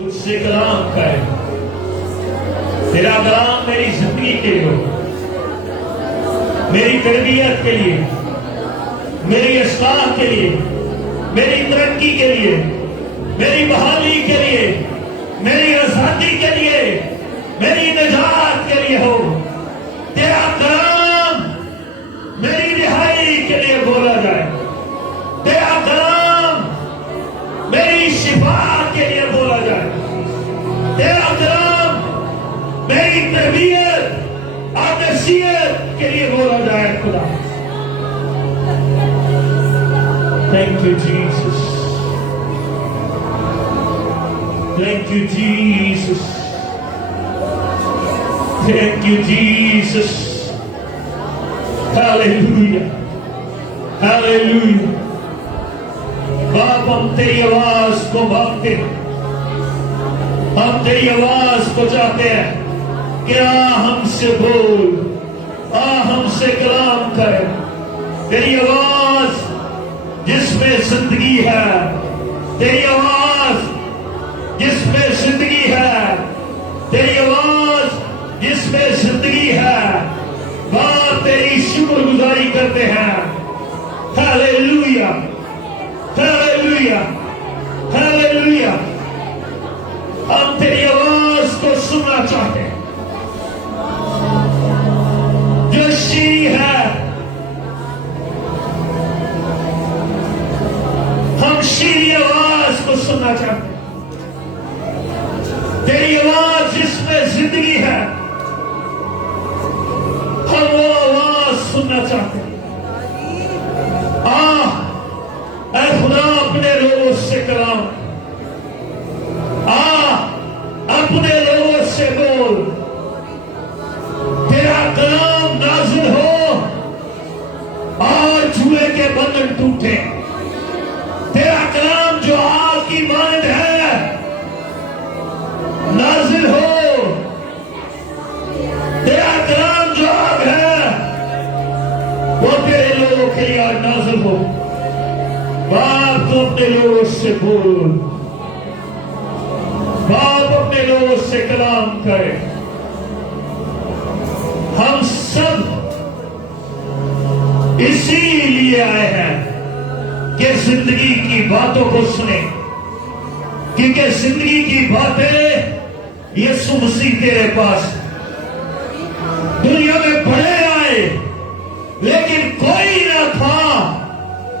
مجھ سے کلام کرے، تیرا کلام میری زندگی کے لیے ہو، میری تربیت کے لیے، میری اصلاح کے لیے، میری ترقی کے لیے، میری بحالی کے لیے، میری آزادی کے لیے، میری نجات کے لیے ہو۔ تیرا کلام میری رہائی کے لیے بولا جائے، تیرا کلام میری شفا کے لیے بولا جائے، تیرا کلام میری تربیت اور نصیحت کے لیے بولا جائے۔ خدا thank you Jesus, thank you Jesus, thank you Jesus, hallelujah hallelujah. باپ ہم تیری آواز کو مانگتے ہیں، ہم تیری آواز کو چاہتے ہیں کہ آ ہم سے بول، آ ہم سے کلام کر۔ تیری آواز جس میں زندگی ہے، تیری آواز جس میں زندگی ہے، تیری آواز جس میں زندگی ہے، باپ تیری شکر گزاری کرتے ہیں۔ Hallelujah hallelujah hallelujah. ہم تیری آواز کو سننا چاہتے ہیں جو شیریں ہے، ہم شیریں آواز کو سننا چاہتے ہیں، تیری آواز جس میں زندگی ہے، ہم وہ آواز سننا چاہتے ہیں۔ اے خدا اپنے لوگوں سے کلام، اپنے لوگوں سے بول، تیرا کلام نازل ہو اور جوئے کے بندھن ٹوٹے، تیرا کلام جو آگ کی مانند ہے نازل ہو، تیرا کلام جو آگ ہے وہ تیرے لوگوں کے لیے آج نازل ہو۔ باپ تو اپنے لوگوں سے بول، باپ اپنے لوگوں سے کلام کرے۔ ہم سب اسی لیے آئے ہیں کہ زندگی کی باتوں کو سنیں، کیونکہ زندگی کی باتیں یسوع مسیح تیرے پاس۔ دنیا میں بڑے آئے لیکن کوئی نہ تھا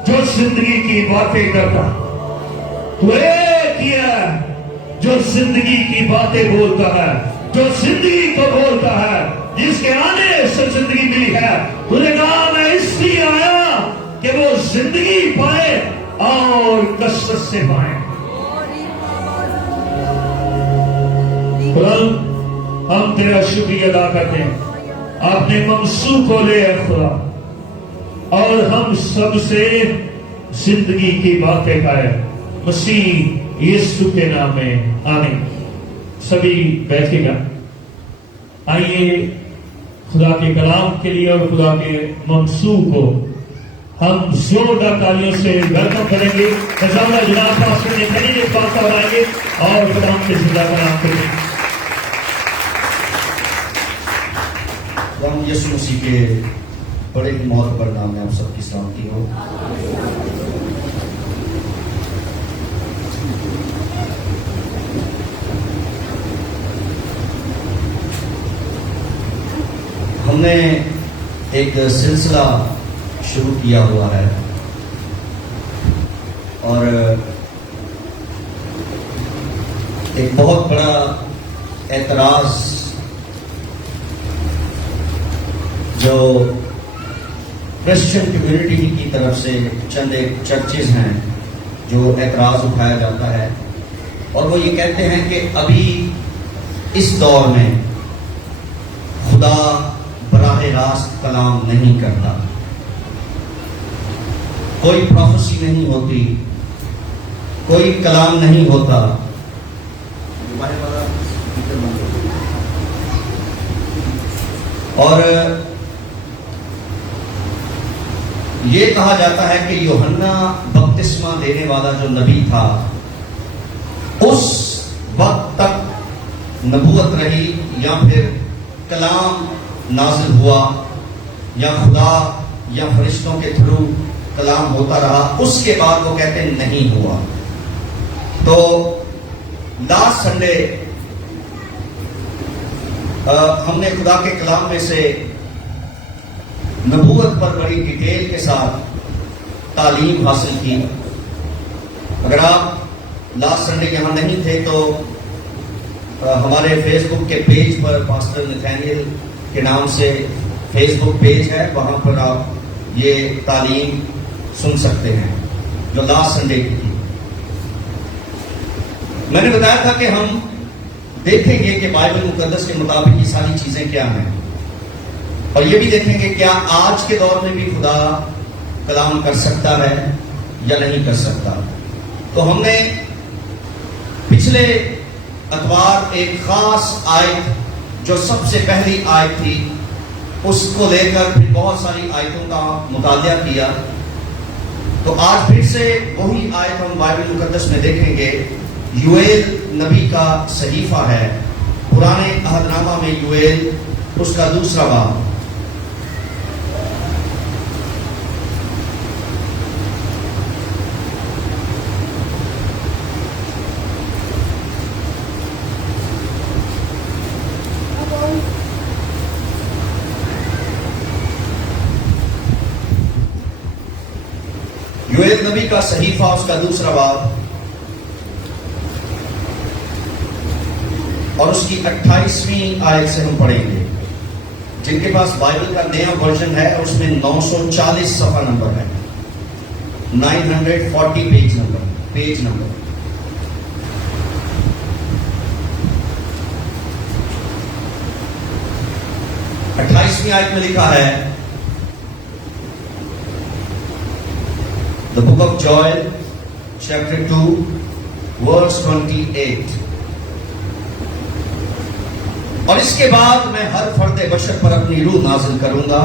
جو زندگی کی باتیں کرتا، تو ایک ہی ہے جو زندگی کی باتیں بولتا ہے، جو زندگی کو بولتا ہے، جس کے آنے سے زندگی ملی ہے۔ تو نے کہا میں اس لیے آیا کہ وہ زندگی پائے اور کثرت سے پائے۔ خدا ہم تیرا شکریہ ادا کرتے ہیں، آپ نے منصوب کو لے ہے خدا، اور ہم سب سے زندگی کی باتیں کریں مسیح یسوع کے نام میں، آمین۔ سبھی بیٹھے گا، آئیے خدا کے کلام کے لیے اور خدا کے منصوب کو ہم زوردار تالیوں سے ویلکم کریں گے۔ جناب پاسٹر نے کہیں پاس آئیں گے اور خدا کے زندہ کلام کریں گے۔ ہم یسوع مسیح کے بڑے ہی معتبر نام میں آپ سب کی سلامتی ہو۔ ہم نے ایک سلسلہ شروع کیا ہوا ہے اور ایک بہت بڑا اعتراض جو کرسچن کمیونٹی کی طرف سے چند ایک چرچز ہیں جو اعتراض اٹھایا جاتا ہے، اور وہ یہ کہتے ہیں کہ ابھی اس دور میں خدا براہ راست کلام نہیں کرتا، کوئی پروفیسی نہیں ہوتی، کوئی کلام نہیں ہوتا۔ اور یہ کہا جاتا ہے کہ یوحنا بپتسمہ دینے والا جو نبی تھا اس وقت نبوت رہی یا پھر کلام نازل ہوا یا خدا یا فرشتوں کے تھرو کلام ہوتا رہا، اس کے بعد وہ کہتے ہیں نہیں ہوا. تو لاسٹ سنڈے ہم نے خدا کے کلام میں سے نبوت پر بڑی ڈیٹیل کے ساتھ تعلیم حاصل کی. اگر آپ لاسٹ سنڈے یہاں نہیں تھے تو ہمارے فیس بک کے پیج پر پاسٹر نتھینیل کے نام سے فیس بک پیج ہے، وہاں پر آپ یہ تعلیم سن سکتے ہیں جو لاسٹ سنڈے کی تھی. میں نے بتایا تھا کہ ہم دیکھیں گے کہ بائبل مقدس کے مطابق یہ ساری چیزیں کیا ہیں، اور یہ بھی دیکھیں گے کیا آج کے دور میں بھی خدا کلام کر سکتا ہے یا نہیں کر سکتا. تو ہم نے پچھلے اتوار ایک خاص آیت جو سب سے پہلی آیت تھی اس کو لے کر پھر بہت ساری آیتوں کا مطالعہ کیا. تو آج پھر سے وہی آیت ہم بائبل مقدس میں دیکھیں گے. یوئیل نبی کا صحیفہ ہے، پرانے عہد نامہ میں یوئیل اس کا دوسرا باب. یوئیل نبی کا صحیفہ اس کا دوسرا باب اور اس کی 28ویں آیت سے ہم پڑھیں گے. جن کے پاس بائبل کا نیا ورژن ہے اس میں 940 صفحہ نمبر ہے، 940 پیج نمبر. اٹھائیسویں آیت میں لکھا ہے The book of Joel, chapter 2, verse 28. اور اس کے بعد میں ہر فرد بشر پر اپنی روح نازل کروں گا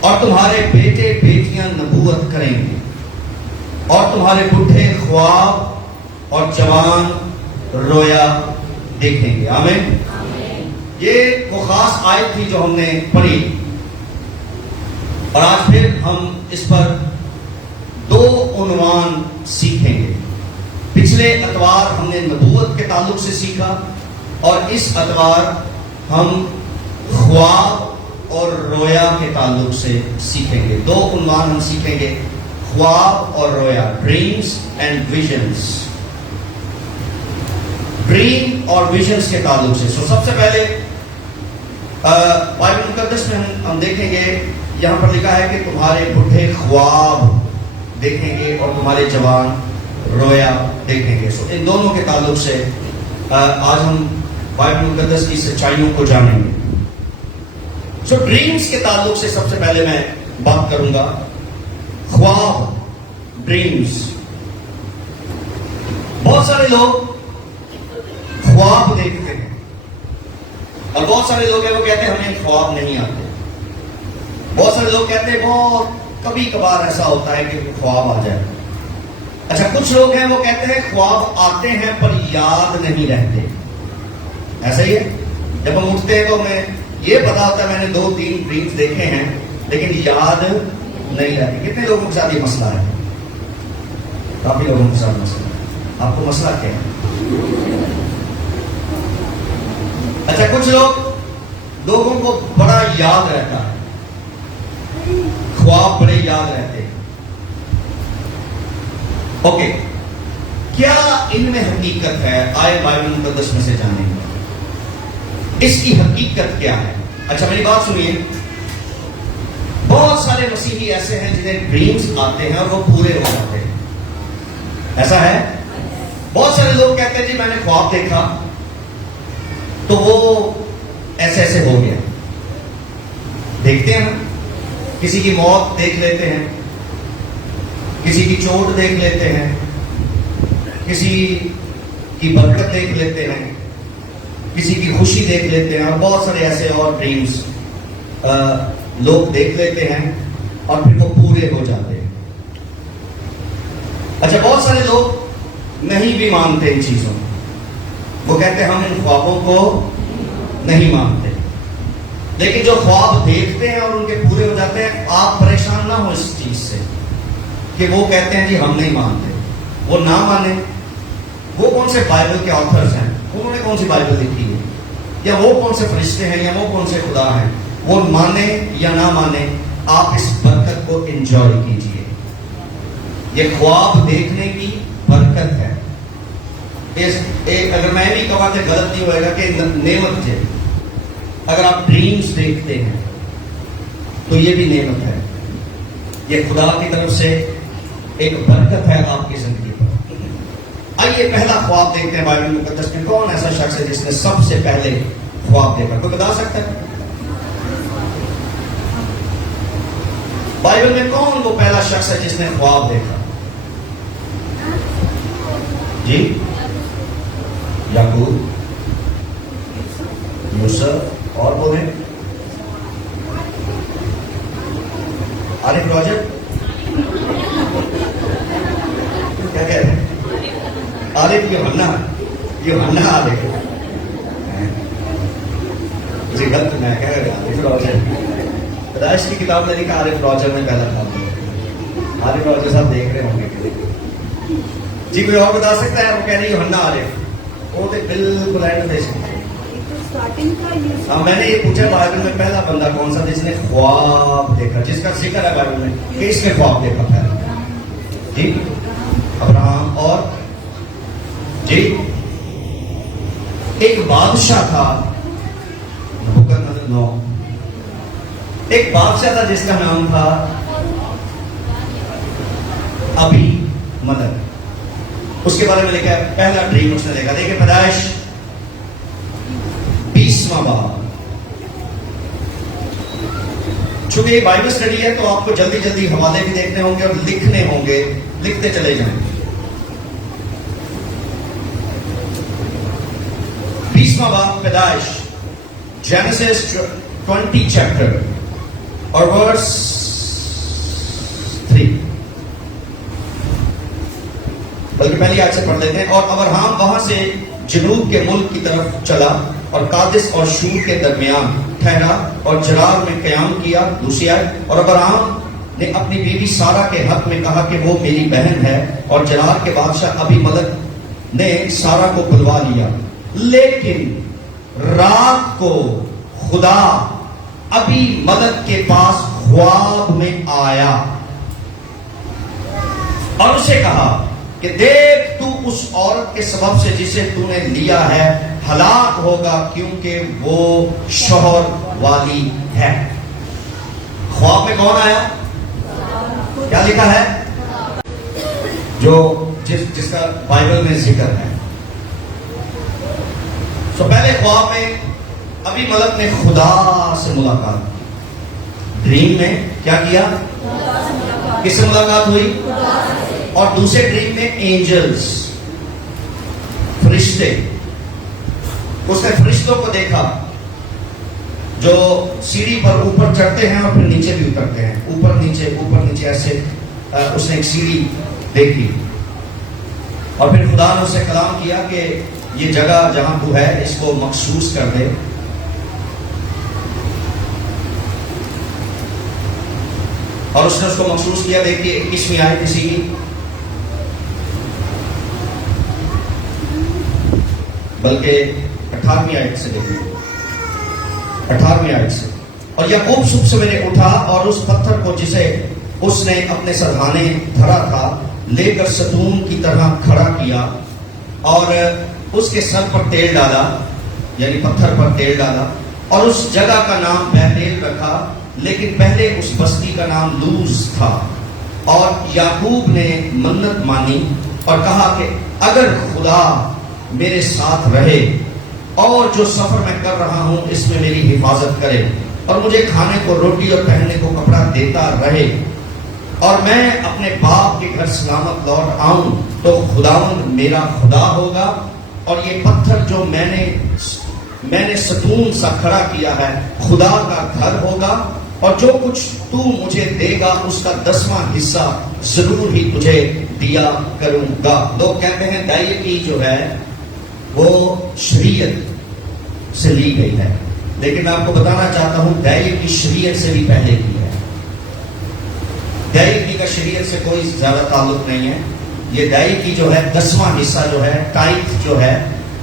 اور تمہارے بیٹے بیٹیاں نبوت کریں گے اور تمہارے بڈھے خواب اور جوان رویا دیکھیں گے. آمین. یہ وہ خاص آیت تھی جو ہم نے پڑھی، اور آج پھر ہم اس پر دو عنوان سیکھیں گے. پچھلے اتوار ہم نے نبوت کے تعلق سے سیکھا اور اس اتوار ہم خواب اور رویا کے تعلق سے سیکھیں گے. دو عنوان ہم سیکھیں گے، خواب اور رویا، ڈریمز اینڈ ویژنز. ڈریم اور ویژنز کے تعلق سے. سب سے پہلے بائبل مقدس میں ہم دیکھیں گے، یہاں پر لکھا ہے کہ تمہارے بڈھے خواب دیکھیں گے اور تمہارے جوان رویا دیکھیں گے. سو ان دونوں کے تعلق سے آج ہم بائبل مقدس کی سچائیوں کو جانیں گے. سو ڈریمز کے تعلق سے سب سے پہلے میں بات کروں گا. خواب، ڈریمز. بہت سارے لوگ خواب دیکھتے ہیں اور بہت سارے لوگ ہیں وہ کہتے ہیں ہمیں خواب نہیں آتے. بہت سارے لوگ کہتے ہیں بہت کبھی کبھار ایسا ہوتا ہے کہ خواب آ جائے. اچھا، کچھ لوگ ہیں وہ کہتے ہیں خواب آتے ہیں پر یاد نہیں رہتے. ایسا ہی ہے، جب ہم اٹھتے ہیں تو ہمیں یہ پتا ہوتا ہے میں نے 2-3 ڈریمز دیکھے ہیں لیکن یاد نہیں رہتے. کتنے لوگوں کے ساتھ یہ مسئلہ ہے؟ کافی لوگوں کے ساتھ مسئلہ ہے. آپ کو مسئلہ کیا ہے؟ اچھا، کچھ لوگوں کو بڑا یاد رہتا ہے، خواب بڑے یاد رہتے ہیں. اوکے، کیا ان میں حقیقت ہے؟ آئے بائبل مقدس میں سے جانیں گے اس کی حقیقت کیا ہے. اچھا میری بات سنیے، بہت سارے مسیحی ایسے ہیں جنہیں ڈریمز آتے ہیں اور وہ پورے ہو جاتے ہیں. ایسا ہے؟ بہت سارے لوگ کہتے ہیں جی میں نے خواب دیکھا تو وہ ایسے ایسے ہو گیا. دیکھتے ہیں نا، کسی کی موت دیکھ لیتے ہیں، کسی کی چوٹ دیکھ لیتے ہیں، کسی کی برکت دیکھ لیتے ہیں، کسی کی خوشی دیکھ لیتے ہیں، اور بہت سارے ایسے اور ڈریمز لوگ دیکھ لیتے ہیں اور پھر وہ پورے ہو جاتے ہیں. اچھا، بہت سارے لوگ نہیں بھی مانتے ان چیزوں. وہ کہتے ہیں ہم ان خوابوں کو نہیں مانتے. لیکن جو خواب دیکھتے ہیں اور ان کے پورے ہو جاتے ہیں, آپ پریشان نہ ہو اس چیز سے کہ وہ کہتے ہیں جی ہم نہیں مانتے. وہ نہ مانے. وہ کون سے بائبل کے آتھرز ہیں, انہوں نے کون سی بائبل لکھی ہے, یا وہ کون سے فرشتے ہیں, یا وہ کون سے خدا ہیں, وہ مانے یا نہ مانے, آپ اس برکت کو انجوائے کیجئے. یہ خواب دیکھنے کی برکت ہے. اگر میں بھی کہا کہ غلط نہیں ہوئے گا کہ نعمت ہے. اگر آپ ڈریمز دیکھتے ہیں تو یہ بھی نعمت ہے. یہ خدا کی طرف سے ایک برکت ہے آپ کی زندگی پر. آئیے پہلا خواب دیکھتے ہیں بائبل مقدس میں. کون ایسا شخص ہے جس نے سب سے پہلے خواب دیکھا؟ کوئی بتا سکتا ہے بائبل میں کون وہ پہلا شخص ہے جس نے خواب دیکھا؟ جی, یعقوب, یوسف, اور بولے عارف راجر, کیا کہہ رہے ہیں؟ عارف یوحنا عارف. مجھے غلط میں کہہ رہا ہوں. عارف راجر پیدائش کی کتاب میں لکھا عارف راجر نے پہلا خواب دیکھا. عارف راجر صاحب دیکھ رہے ہوں گے جی. کوئی اور بتا سکتا ہے؟ وہ کہہ رہی یوحنا عارف. وہ تو بالکل میں نے یہ پوچھا بائبل میں پہلا بندہ کون سا جس نے خواب دیکھا, جس کا ذکر ہے بائبل میں کہ اس نے خواب دیکھا پہلا؟ جی, ابراہم. اور جی, ایک بادشاہ تھا, ایک بادشاہ تھا جس کا نام تھا ابھی ملک. اس کے بارے میں لکھا ہے پہلا ڈریم اس نے دیکھا. دیکھیں پیدائش 20واں باب. چونکہ یہ بائبل اسٹڈی ہے تو آپ کو جلدی جلدی حوالے بھی دیکھنے ہوں گے اور لکھنے ہوں گے. لکھتے چلے جائیں. 20واں باب پیدائش, جینیسس 20 چیپٹر اور ورس 3. بلکہ پہلی آیت سے پڑھ لیتے ہیں. اور ابراہم وہاں سے جنوب کے ملک کی طرف چلا اور قادس اور شور کے درمیان ٹھہرا اور جرار میں قیام کیا. دوسری آیت, اور ابراہم نے اپنی بیوی سارا کے حق میں کہا کہ وہ میری بہن ہے, اور جرار کے بادشاہ ابھی ملک نے سارا کو بلوا لیا. لیکن رات کو خدا ابھی ملک کے پاس خواب میں آیا اور اسے کہا کہ دیکھ, تو اس عورت کے سبب سے جسے تو نے لیا ہے ہلاک ہوگا, کیونکہ وہ شوہر والی ہے. خواب میں کون آیا؟ کیا لکھا ہے؟ جو جس کا بائبل میں ذکر ہے. تو پہلے خواب میں ابھی ملک نے خدا سے ملاقات. ڈریم میں کیا کیا؟ کس سے ملاقات ہوئی؟ اور دوسرے ڈریم میں اینجلز, فرشتے. اس نے فرشتوں کو دیکھا جو سیڑھی پر اوپر چڑھتے ہیں اور پھر نیچے بھی اترتے ہیں. اوپر نیچے ایسے اس نے ایک سیڑھی دیکھی. اور پھر خدا نے اسے کلام کیا کہ یہ جگہ جہاں تو ہے اس کو مخصوص کر دے. اور اس نے اس کو مخصوص کیا. دیکھیے 21ویں آیت اسی کی, بلکہ 18ویں آیت سے دیکھیے. 18ویں آیت سے, اور یعقوب صبح سویرے اٹھا اور اس پتھر کو جسے اس نے اپنے سرہانے دھرا تھا لے کر ستون کی طرح کھڑا کیا اور اس کے سر پر تیل ڈالا, یعنی پتھر پر تیل ڈالا, اور اس جگہ کا نام بیتیل رکھا. لیکن پہلے اس بستی کا نام لوز تھا. اور یعقوب نے منت مانی اور کہا کہ اگر خدا میرے ساتھ رہے اور جو سفر میں کر رہا ہوں اس میں میری حفاظت کرے اور مجھے کھانے کو روٹی اور پہننے کو کپڑا دیتا رہے اور میں اپنے باپ کے گھر سلامت لوٹ آؤں تو خداوند میرا خدا ہوگا, اور یہ پتھر جو میں نے ستون سا کھڑا کیا ہے خدا کا گھر ہوگا, اور جو کچھ تو مجھے دے گا اس کا 10واں حصہ ضرور ہی تجھے دیا کروں گا. لوگ کہتے ہیں ڈائیٹی جو ہے وہ شریعت سے لی گئی ہے، لیکن میں آپ کو بتانا چاہتا ہوں دائیکی شریعت سے بھی پہلے کی ہے۔ دائیکی کا شریعت سے کوئی زیادہ تعلق نہیں ہے۔ یہ دائیکی جو ہے 10واں حصہ جو ہے، ٹائپ جو ہے،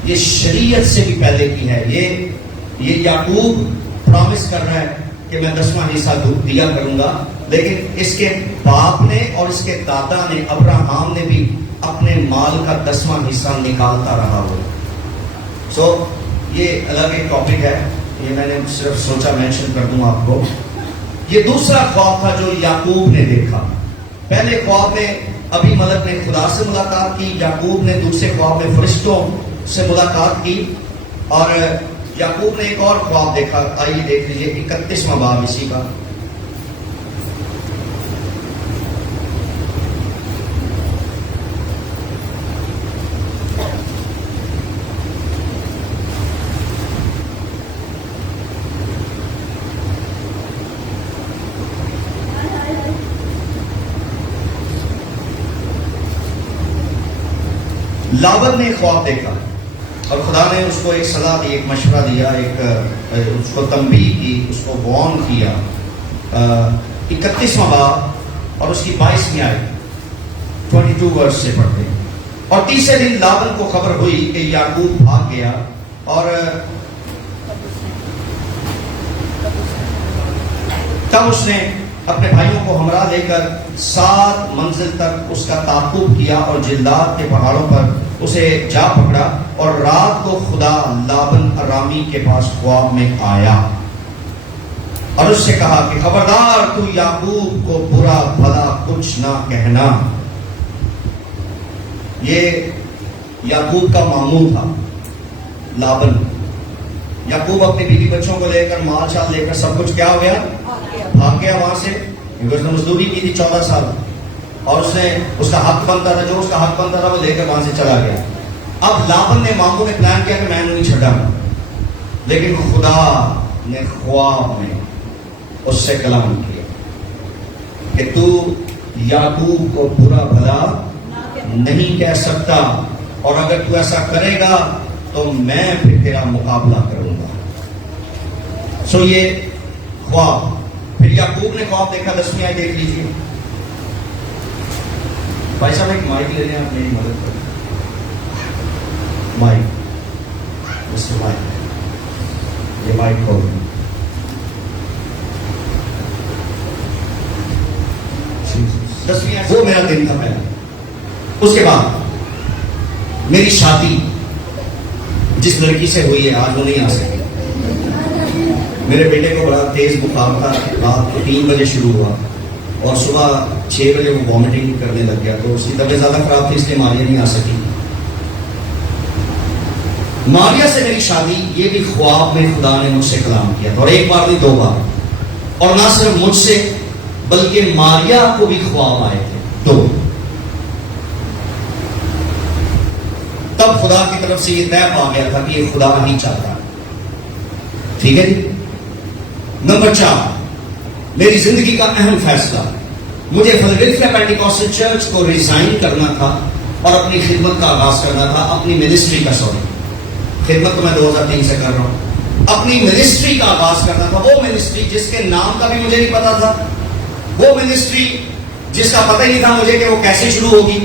یہ شریعت سے بھی پہلے کی ہے۔ یہ یعقوب پرامس کر رہا ہے کہ میں 10واں حصہ دیا کروں گا، لیکن اس کے باپ نے اور اس کے دادا نے ابراہم نے بھی اپنے مال کا 10واں حصہ نکالتا رہا ہو۔ یہ الگ ایک ٹاپک ہے، یہ میں نے صرف سوچا مینشن کر دوں آپ کو۔ یہ دوسرا خواب تھا جو یعقوب نے دیکھا۔ پہلے خواب میں ابھی ملک نے خدا سے ملاقات کی، یعقوب نے دوسرے خواب میں فرشتوں سے ملاقات کی، اور یعقوب نے ایک اور خواب دیکھا۔ آئیے دیکھ لیجیے 31واں باب اسی کا۔ لاون نے خواب دیکھا اور خدا نے اس کو ایک صلاح دی، ایک مشورہ دیا، اس کو تنبیہ کی، اس کو وارن کیا۔ 31واں باب اور اس کی 22ویں آیت 22 ورس سے پڑھتے ہیں۔ اور تیسرے دن لاون کو خبر ہوئی کہ یعقوب بھاگ گیا، اور تب اس نے اپنے بھائیوں کو ہمراہ لے کر 7 منزل تک اس کا تعاقب کیا اور جلداد کے پہاڑوں پر اسے جا پکڑا، اور رات کو خدا لابن ارامی کے پاس خواب میں آیا اور اس سے کہا کہ خبردار تو یعقوب کو برا بھلا کچھ نہ کہنا۔ یہ یعقوب کا ماموں تھا لابن۔ یعقوب اپنے بیوی بچوں کو لے کر مال شال لے کر سب کچھ کیا ہو گیا، بھاگ گیا وہاں سے، کیونکہ اس نے مزدوری کی تھی 14 سال، اور اس کا حق بنتا تھا، جو اس کا حق بنتا تھا وہ لے کر وہاں سے چلا گیا۔ اب لابن نے ماموں نے پلان کیا کہ میں نہیں چھڑا، لیکن خدا نے خواب میں اس سے کلام کیا کہ تو یعقوب کو برا بھلا نہیں کہہ سکتا، اور اگر تو ایسا کرے گا تو میں پھر تیرا مقابلہ کروں گا۔ یہ خواب۔ پھر یعقوب نے خواب دیکھا، 10ویں آیت دیکھ لیجیے۔ بھائی صاحب ایک مائک لے لیں، آپ میری مدد کریں۔ مائک یہ مائک کھول دیں۔ وہ میرا دن تھا پہلا۔ اس کے بعد میری شادی جس لڑکی سے ہوئی ہے آج وہ نہیں آ سکی۔ میرے بیٹے کو بڑا تیز بخار تھا، رات کو 3 بجے شروع ہوا اور صبح 6 بجے وہ وامٹنگ کرنے لگ گیا، تو اس کی طبیعت زیادہ خراب تھی، اس لیے ماریا نہیں آ سکی۔ ماریا سے میری شادی، یہ بھی خواب میں خدا نے مجھ سے کلام کیا تھا، اور ایک بار نہیں 2 بار، اور نہ صرف مجھ سے بلکہ ماریا کو بھی خواب آئے تھے 2۔ تب خدا کی طرف سے یہ طے پا گیا تھا کہ یہ خدا نہیں چاہتا۔ ٹھیک ہے جی۔ نمبر 4، میری زندگی کا اہم فیصلہ، مجھے فیلڈلفیا پینٹیکوسٹل چرچ کو ریزائن کرنا تھا اور اپنی خدمت کا آغاز کرنا تھا، اپنی منسٹری کا، خدمت تو میں 2003 سے کر رہا ہوں، اپنی منسٹری کا آغاز کرنا تھا۔ وہ منسٹری جس کے نام کا بھی مجھے نہیں پتا تھا، وہ منسٹری جس کا پتہ ہی نہیں تھا مجھے کہ وہ کیسے شروع ہوگی،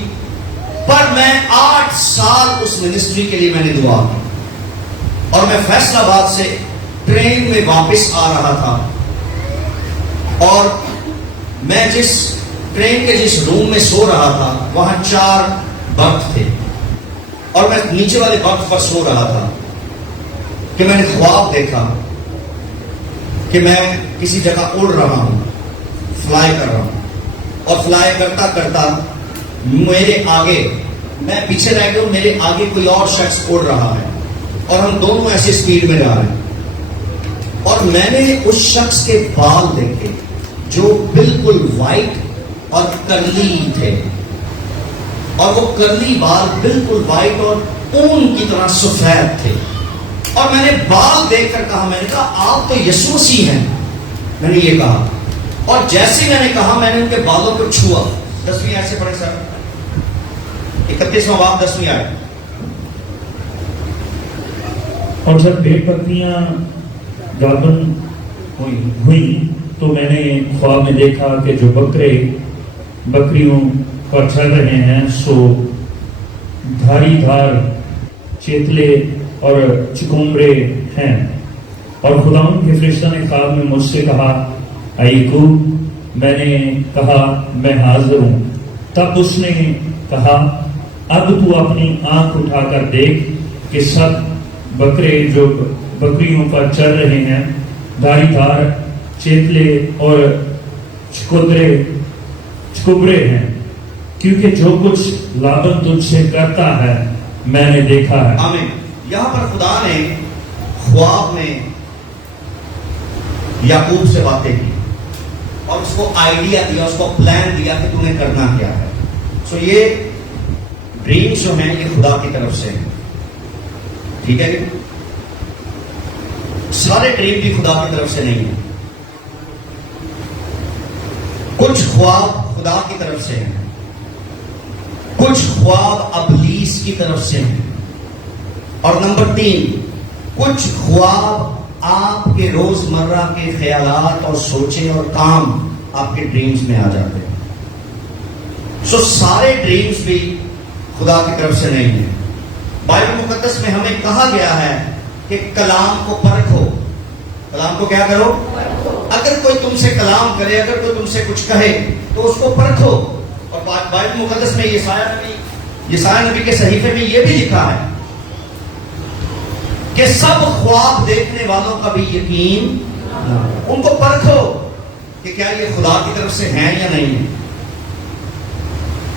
پر میں 8 سال اس منسٹری کے لیے میں نے دعا کی، اور میں فیصل آباد سے ٹرین میں واپس آ رہا تھا، اور میں جس ٹرین کے جس روم میں سو رہا تھا وہاں 4 برتھ تھے، اور میں نیچے والے برتھ پر سو رہا تھا کہ میں نے خواب دیکھا کہ میں کسی جگہ اڑ رہا ہوں، فلائی کر رہا ہوں، اور فلائی کرتا کرتا میرے آگے، میں پیچھے رہ گیا ہوں، میرے آگے کوئی اور شخص اڑ رہا ہے، اور ہم دونوں ایسی سپیڈ میں جا رہے ہیں، اور میں نے اس شخص کے بال دیکھے جو بالکل وائٹ اور کرلی تھے، اور وہ کرلی بال بالکل وائٹ اور اون کی طرح سفید تھے، اور میں نے بال دیکھ کر کہا، میں نے کہا آپ تو یسوع مسیح ہیں، میں نے یہ کہا، اور جیسے میں نے کہا میں نے ان کے بالوں کو چھوا۔ 10ویں آیت سے پڑھیں سر، 31واں باب 10ویں آیت۔ اور جب بھیڑ بکریاں گابن ہوئی تو میں نے خواب میں دیکھا کہ جو بکرے بکریوں پر چل رہے ہیں سو دھاری دھار چیتلے اور چکمبرے ہیں. اور خداوند کے فرشتہ نے خواب میں مجھ سے کہا ایوب. میں نے کہا میں حاضر ہوں. تب اس نے کہا اب تو اپنی آنکھ اٹھا کر دیکھ کہ سب بکرے جو بکریوں پر چل رہے ہیں دھاری دھار چیتلے اور چکبرے ہیں، کیونکہ جو کچھ لابن تجھ سے کرتا ہے میں نے دیکھا ہے. آمین. یہاں پر خدا نے خواب میں یعقوب سے باتیں کی اور اس کو آئیڈیا دیا، اس کو پلان دیا کہ تمہیں کرنا کیا ہے. سو یہ ڈریمز جو ہیں یہ خدا کی طرف سے ہیں. ٹھیک ہے کہ سارے ڈریم بھی خدا کی طرف سے نہیں ہیں. کچھ خواب خدا کی طرف سے ہیں، کچھ خواب ابلیس کی طرف سے ہیں، اور نمبر 3 کچھ خواب آپ کے روزمرہ کے خیالات اور سوچیں اور کام آپ کے ڈریمز میں آ جاتے ہیں. سو سارے ڈریمز بھی خدا کی طرف سے نہیں ہیں. بائبل مقدس میں ہمیں کہا گیا ہے کہ کلام کو پرکھو. کلام کو کیا کرو؟ اگر کوئی تم سے کلام کرے، اگر کوئی تم سے کچھ کہے تو اس کو پرکھو. اور بائبل مقدس میں یسایا نبی کے صحیفے میں یہ بھی لکھا ہے کہ سب خواب دیکھنے والوں کا بھی یقین ان کو پرکھو کہ کیا یہ خدا کی طرف سے ہیں یا نہیں ہے.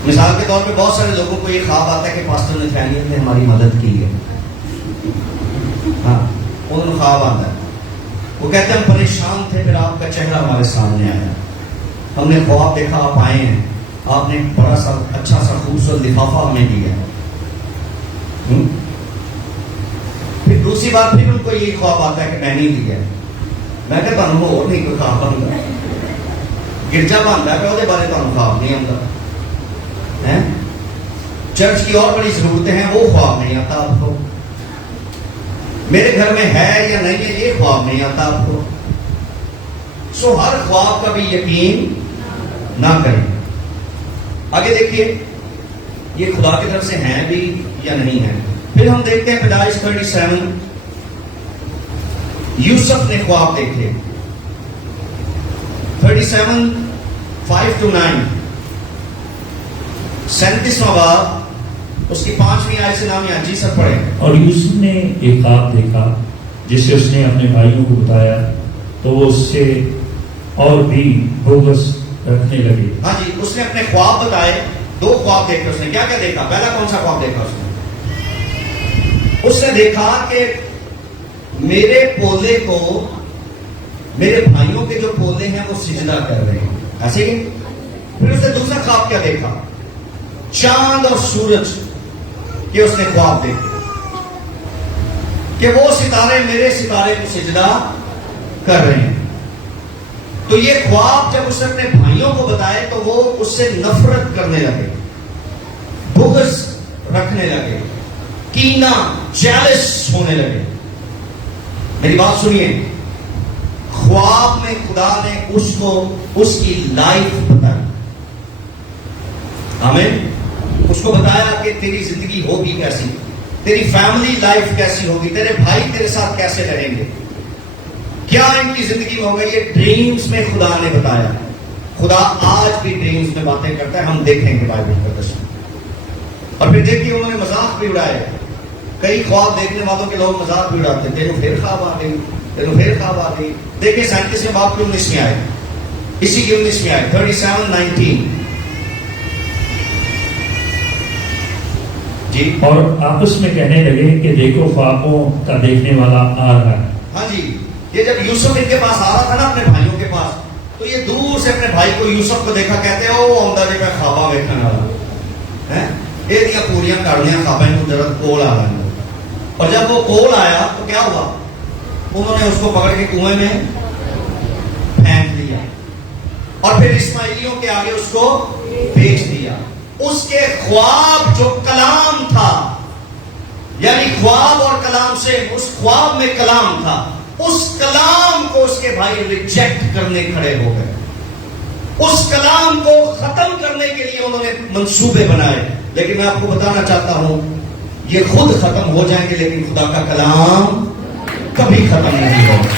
مثال کے طور پہ بہت سارے لوگوں کو یہ خواب آتا ہے کہ پاسٹر نتھانیل نے ہماری مدد کی ہے. ہاں انہوں نے خواب آتا ہے، وہ کہتے ہیں ہم پریشان تھے، پھر آپ کا چہرہ ہمارے سامنے آیا، ہم نے خواب دیکھا آپ آئے ہیں، آپ نے بڑا سا اچھا سا خوبصورت لفافہ ہمیں دیا. پھر دوسری بار پھر ان کو یہ خواب آتا ہے کہ میں نہیں دیا. میں کہتا ہوں اور نہیں کوئی خواب بنتا، گرجا بنتا ہے وہ بارے تو خواب نہیں آتا. چرچ کی اور بڑی ضرورتیں ہیں وہ خواب نہیں آتا آپ کو. میرے گھر میں ہے یا نہیں ہے یہ خواب نہیں آتا آپ کو. سو ہر خواب کا بھی یقین نہ کریں. آگے دیکھیے یہ خدا کی طرف سے ہیں بھی یا نہیں ہے. پھر ہم دیکھتے ہیں پیدائش 37 یوسف نے خواب دیکھے. 37 5-9 37واں باب اس کی 5ویں آیت سے نام یہاں جی سر پڑھیں. اور یوسف نے ایک خواب دیکھا جسے اس نے اپنے بھائیوں کو بتایا تو وہ اس سے اور بھی بغض رکھنے لگے. ہاں جی اس نے اپنے خواب بتائے. 2 خواب دیکھے. اس نے کیا کیا دیکھا؟ پہلا کون سا خواب دیکھا اس نے دیکھا کہ میرے پولے کو، میرے بھائیوں کے جو پولے ہیں وہ سجدہ کر رہے ہیں ایسے ہی. پھر اس نے دوسرا خواب کیا دیکھا؟ چاند اور سورج کے اس نے خواب دیکھے کہ وہ ستارے میرے ستارے کو سجدہ کر رہے ہیں. تو یہ خواب جب اس نے اپنے بھائیوں کو بتائے تو وہ اس سے نفرت کرنے لگے، بغض رکھنے لگے، کینہ جیلس ہونے لگے. میری بات سنیے، خواب میں خدا نے اس کو اس کی لائف بتائی. آمین. اس کو بتایا کہ تیری زندگی ہوگی کیسی، تیری فیملی لائف کیسی ہوگی، تیرے بھائی تیرے ساتھ کیسے رہیں گے، کیا ان کی زندگی میں ہوگا. یہ ڈریمز میں خدا نے بتایا. خدا آج بھی ڈریمز میں باتیں کرتا ہے. ہم دیکھیں گے بائبل مقدس میں. اور پھر دیکھیے انہوں نے مذاق بھی اڑائے. کئی خواب دیکھنے والوں کے لوگ مذاق بھی اڑاتے ہیں. تینوں پھر خواب آ گئی، تینوں پھر خواب آ گئی. دیکھیں 37 باب کی 19 آئے، اسی کی 19 آئے 37:19 جی. اور آپس میں کہنے لگے کہ دیکھو خوابوں کا دیکھنے والا آ رہا ہے. ہاں جی یہ جب یوسف ان کے پاس آ رہا تھا نا اپنے بھائیوں کے پاس، تو یہ دور سے اپنے بھائی کو یوسف کو دیکھا، کہتے ہیں او آمدہ جی میں خوابہ دیکھنے والا ہے، یہ دیا پوریاں کاڑیاں خوابیں کو ذرا کول آ رہا ہے. اور جب وہ کول آیا تو کیا ہوا؟ انہوں نے اس کو پکڑ کے کنویں میں پھینک دیا اور پھر اسماعیلیوں کے آگے اس کو بیچ دیا. اس کے خواب جو کلام تھا یعنی خواب اور کلام سے، اس خواب میں کلام تھا، اس کلام کو اس کے بھائی ریجیکٹ کرنے کھڑے ہو گئے. اس کلام کو ختم کرنے کے لیے انہوں نے منصوبے بنائے. لیکن میں آپ کو بتانا چاہتا ہوں یہ خود ختم ہو جائیں گے لیکن خدا کا کلام کبھی ختم نہیں ہوگا.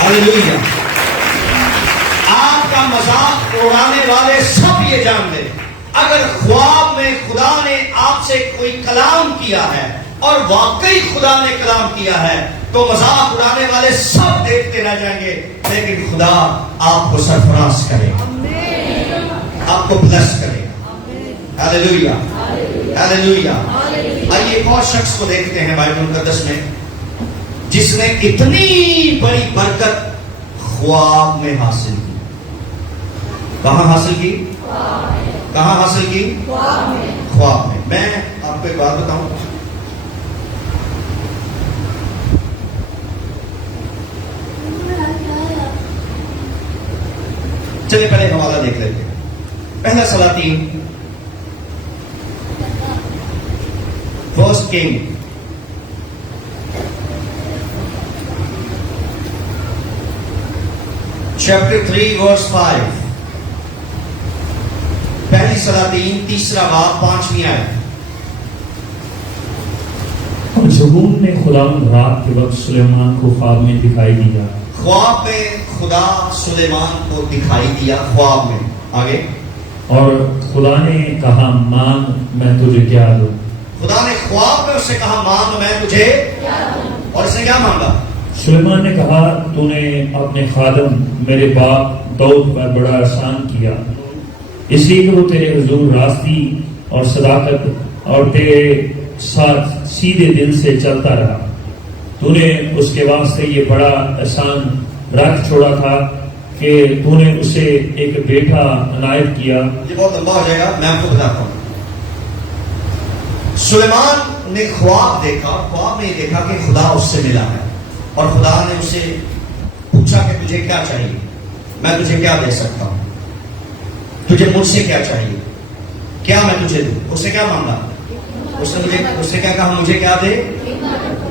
ہاللیلویا. آپ کا مذاق اڑانے والے سب یہ جان لیں، اگر خواب میں خدا نے آپ سے کوئی کلام کیا ہے اور واقعی خدا نے کلام کیا ہے تو مذاق اڑانے والے سب دیکھتے رہ جائیں گے، لیکن خدا آپ کو سرفراز کرے گا، آپ کو بلیس کرے گا. ہاللیلویا ہاللیلویا. آئیے ایک اور شخص کو دیکھتے ہیں بائبل مقدس میں جس نے اتنی بڑی برکت خواب میں حاصل کی. کہاں حاصل کی؟ کہاں حاصل کی؟ خواب میں. میں آپ کو ایک بات بتاؤں، چلے پہلے حوالہ دیکھ لیتے ہیں. پہلا سلاطین فرسٹ کنگ چیپٹر 3 ورس 5. پہلی سلاطین 3 باب 5 آیت. اور زبون نے خدا رات کے وقت سلیمان کو خواب میں دکھائی دیا. خواب میں خدا سلیمان کو دکھائی دیا خواب میں. آگے. اور خدا نے کہا مانگ میں تجھے کیا دوں. خدا نے خواب میں اس سے کہا مانگ میں تجھے، اور اس نے کیا مانگا؟ سلیمان نے کہا تو نے اپنے خادم میرے باپ داؤد پر بڑا احسان کیا، اس لیے کہ وہ تیرے حضور راستی اور صداقت اور تیرے ساتھ سیدھے دل سے چلتا رہا. تو نے اس کے واسطے یہ بڑا احسان رکھ چھوڑا تھا کہ تو نے اسے ایک بیٹا عنایت کیا. یہ بہت لمبا ہو جائے گا، میں آپ کو بتاتا ہوں. سلیمان نے خواب دیکھا، خواب میں یہ دیکھا کہ خدا اس سے ملا ہے اور خدا نے اسے پوچھا کہ تجھے کیا چاہیے، میں تجھے کیا دے سکتا ہوں، تجھے مجھ سے کیا چاہیے، کیا میں تجھے دوں. اس نے کیا مانگا؟ اس نے کیا کہا؟ مجھے کیا دے؟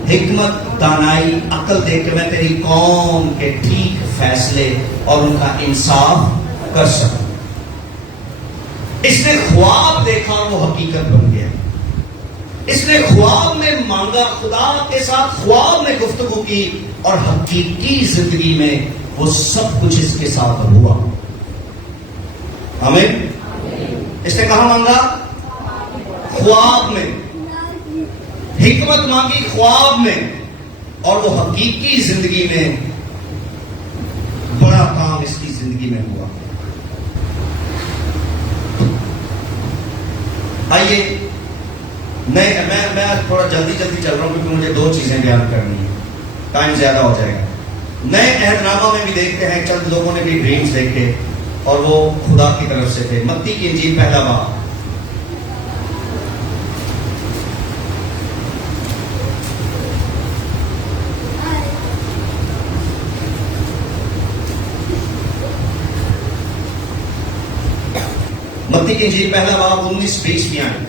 حکمت، دانائی، عقل دے کہ میں تیری قوم کے ٹھیک فیصلے اور ان کا انصاف کر سکوں. اس نے خواب دیکھا اور وہ حقیقت بن گیا. اس نے خواب میں مانگا، خدا کے ساتھ خواب میں گفتگو کی اور حقیقی زندگی میں وہ سب کچھ اس کے ساتھ ہوا. آمین. اس نے کہاں مانگا؟ خواب میں. حکمت مانگی خواب میں اور وہ حقیقی زندگی میں بڑا کام اس کی زندگی میں ہوا. آئیے میں تھوڑا جلدی چل رہا ہوں کیونکہ مجھے 2 چیزیں بیان کرنی ہیں، ٹائم زیادہ ہو جائے گا. نئے عہد نامہ میں بھی دیکھتے ہیں چند لوگوں نے بھی ڈریمز دیکھے اور وہ خدا کی طرف سے تھے. متی کی انجیل 1 باب. متی کی انجیل 1 باب 19-20 میں آئے.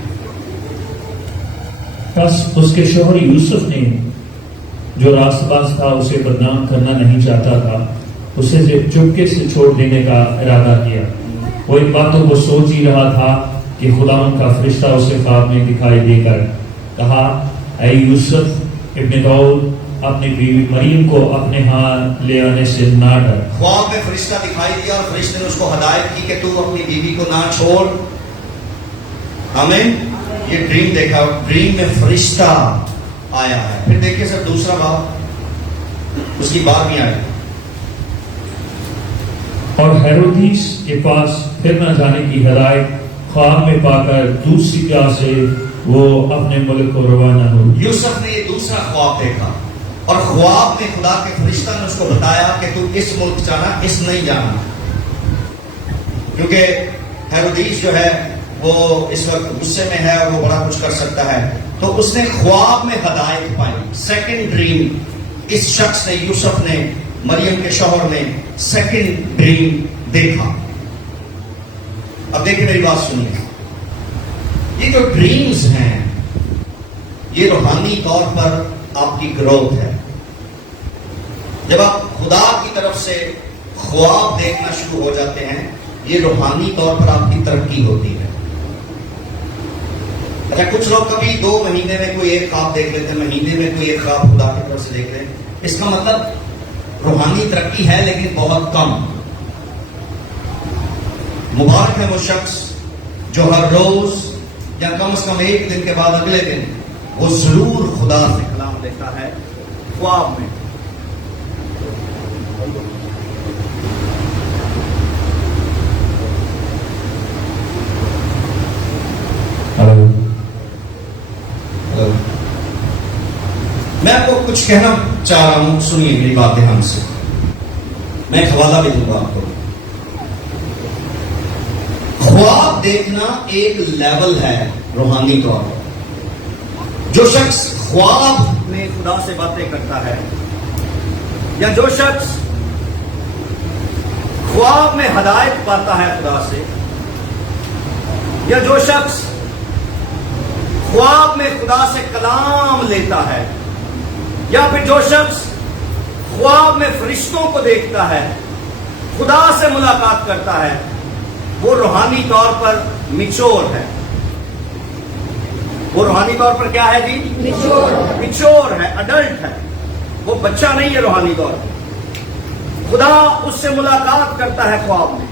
بس اس کے شوہر یوسف نے جو راست باز تھا اسے بدنام کرنا نہیں چاہتا تھا، اسے چپکے سے چھوڑ دینے کا ارادہ کیا. وہ ان باتوں کو سوچ ہی رہا تھا کہ خدا ان کا فرشتہ اسے خواب میں دکھائی دے کر کہا اے یوسف ابن داؤد اپنی بیوی مریم کو اپنے ہاں لے آنے سے نہ ڈر. خواب میں فرشتہ دکھائی دیا اور فرشتے نے اس کو ہدایت کی کہ تو اپنی بیوی کو نہ چھوڑ. آمین. یہ ڈریم دیکھا، ڈریم میں فرشتہ آیا ہے. پھر دیکھیے سر 2 باب اس کی بات میں آئی. اور ہیرودیس کے پاس پھر نہ جانے کی ہدایت خواب میں پا کر دوسری پیاس سے وہ اپنے ملک کو روانہ ہو. یوسف نے یہ دوسرا خواب دیکھا اور خواب میں خدا کے فرشتہ نے اس کو بتایا کہ تو اس ملک جانا، اس نہیں جانا، کیونکہ ہیرودیس جو ہے وہ اس وقت غصے میں ہے اور وہ بڑا کچھ کر سکتا ہے. تو اس نے خواب میں ہدایت پائی. سیکنڈ ڈریم اس شخص نے، یوسف نے، مریم کے شوہر نے سیکنڈ ڈریم دیکھا. اب دیکھیں میری بات سنیے، یہ جو ڈریمز ہیں یہ روحانی طور پر آپ کی گروتھ ہے. جب آپ خدا کی طرف سے خواب دیکھنا شروع ہو جاتے ہیں یہ روحانی طور پر آپ کی ترقی ہوتی ہے. اچھا کچھ لوگ کبھی 2 مہینے میں کوئی ایک خواب دیکھ لیتے ہیں, مہینے میں کوئی ایک خواب خدا کی طرف سے دیکھ رہے ہیں. اس کا مطلب روحانی ترقی ہے لیکن بہت کم. مبارک ہے وہ شخص جو ہر روز یا کم از کم ایک دن کے بعد اگلے دن وہ ضرور خدا سے کلام لیتا ہے خواب میں. میں آپ کو کچھ کہنا چاہ رہا ہوں, سنیے میری باتیں ہم سے. میں ایک حوالہ بھی دوں گا آپ کو. خواب دیکھنا ایک لیول ہے روحانی طور پر. جو شخص خواب میں خدا سے باتیں کرتا ہے یا جو شخص خواب میں ہدایت پاتا ہے خدا سے یا جو شخص خواب میں خدا سے کلام لیتا ہے یا پھر جو شخص خواب میں فرشتوں کو دیکھتا ہے, خدا سے ملاقات کرتا ہے, وہ روحانی طور پر میچور ہے. وہ روحانی طور پر کیا ہے جی؟ میچور ہے, اڈلٹ ہے. وہ بچہ نہیں ہے روحانی طور پر. خدا اس سے ملاقات کرتا ہے خواب میں,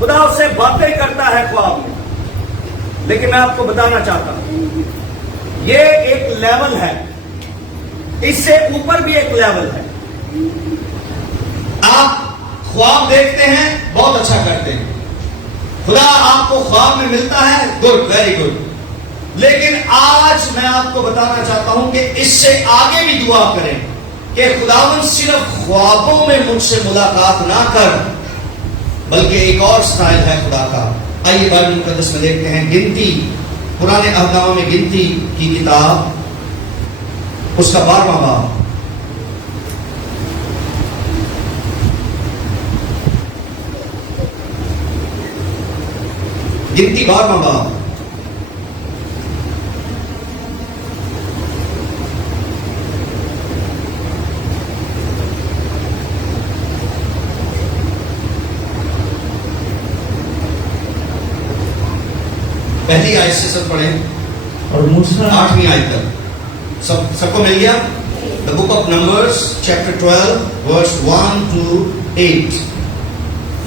خدا اس سے باتیں کرتا ہے خواب میں. لیکن میں آپ کو بتانا چاہتا ہوں یہ ایک لیول ہے, اس سے اوپر بھی ایک لیول ہے. آپ خواب دیکھتے ہیں, بہت اچھا کرتے ہیں, خدا آپ کو خواب میں ملتا ہے, گڈ, ویری گڈ. لیکن آج میں آپ کو بتانا چاہتا ہوں کہ اس سے آگے بھی دعا کریں کہ خداوند صرف خوابوں میں مجھ سے ملاقات نہ کر, بلکہ ایک اور سٹائل ہے خدا کا. آئیے بائبل مقدس میں دیکھتے ہیں گنتی, پرانے عہد نامہ میں گنتی کی کتاب اس کا 12واں باب. گنتی 12واں باب. پہلی آیت سے سب پڑھیں اور موسیٰ 8ویں آیت تک. سب کو مل گیا؟ The book of Numbers chapter 12 verse 1 to 8.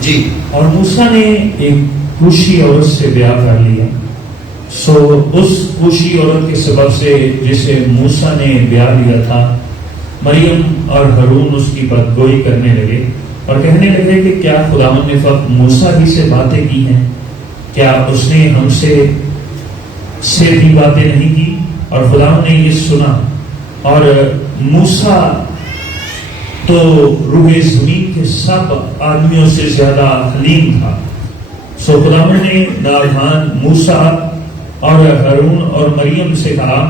جی. اور موسیٰ نے ایک کوشی عورت سے بیاہ کر لیا. سو اس کوشی عورت کے سبب سے جسے موسیٰ نے بیاہ لیا تھا, مریم اور ہارون اس کی بدگوئی کرنے لگے اور کہنے لگے کہ کیا خداوند نے فقط موسیٰ ہی سے باتیں کی ہیں, کیا اس نے ہم سے بھی باتیں نہیں کی؟ اور خداوند نے یہ سنا, اور موسیٰ تو روح زمین کے سب آدمیوں سے زیادہ حلیم تھا. سو خداوند نے ناگہان موسیٰ اور ہارون اور مریم سے کہا